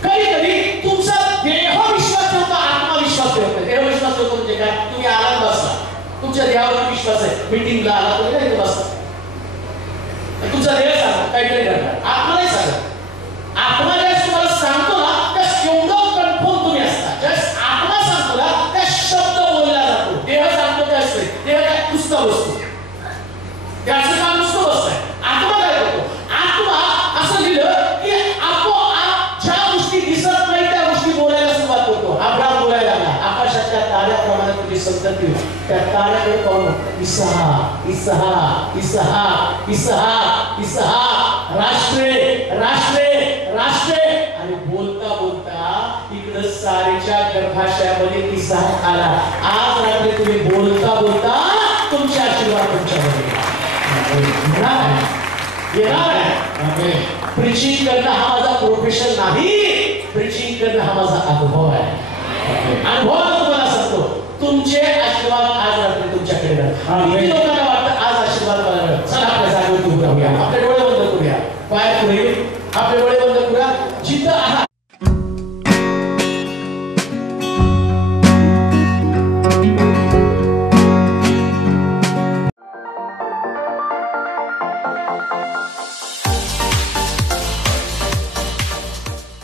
कधी कधी तुमचा देह विश्वास ठेवतो, आत्मा विश्वास ठेवत नाही. देह विश्वास ठेवतो म्हणजे काय? तुम्ही आलात बसला, तुमच्या देहावर विश्वास आहे, मीटिंगला आला तुम्ही नाही बसला, तुमचा देह सांगतो काहीतरी करणार, आत्मा नाही सांगत. आत्मा ज्यावेळेस तुम्हाला सांगतो ना त्यास एवढं कन्फर्म तुम्ही असता. ज्यावेळेस आत्मा सांगतो ना त्या शब्द बोलला जातो. देह सांगतो त्याच नाही, देह काय नुसतं बसतो, त्याचं काम नुसतं बसतंय. आत्मा काय करतो? आत्मा असं लिहिलं की आपोआप ज्या गोष्टी दिसत नाही त्या गोष्टी बोलायला सुरुवात करतो. अब्राम बोलायला लागला, आकाशाच्या ताऱ्याप्रमाणे तुझी संतती, त्या ताऱ्याकडे पाहून इसहाक इसहाक इसहाक इसहाक इसहाक राष्ट्रे राष्ट्रे राष्ट्रे, आणि बोलता बोलता इकडं सारीच्या गर्भाशयामध्ये इसहाक आला. आज रात्री तुम्ही बोलता बोलता तुमचे आशीर्वाद तुमच्यामध्ये येणार आहे. प्रीचिंग करणं हा माझा प्रोफेशन नाही, प्रीचिंग करणं हा माझा अनुभव आहे. अनुभव तुम्हाला सांगतो, तुमचे आशीर्वाद आज रात्री तुमच्याकडे किती लोकांना वाटतं आज आशीर्वाद मला. चला आपल्या जागेवरती उभं राहूया, आपले डोळे बंद करूया, पाय पुढे, आपले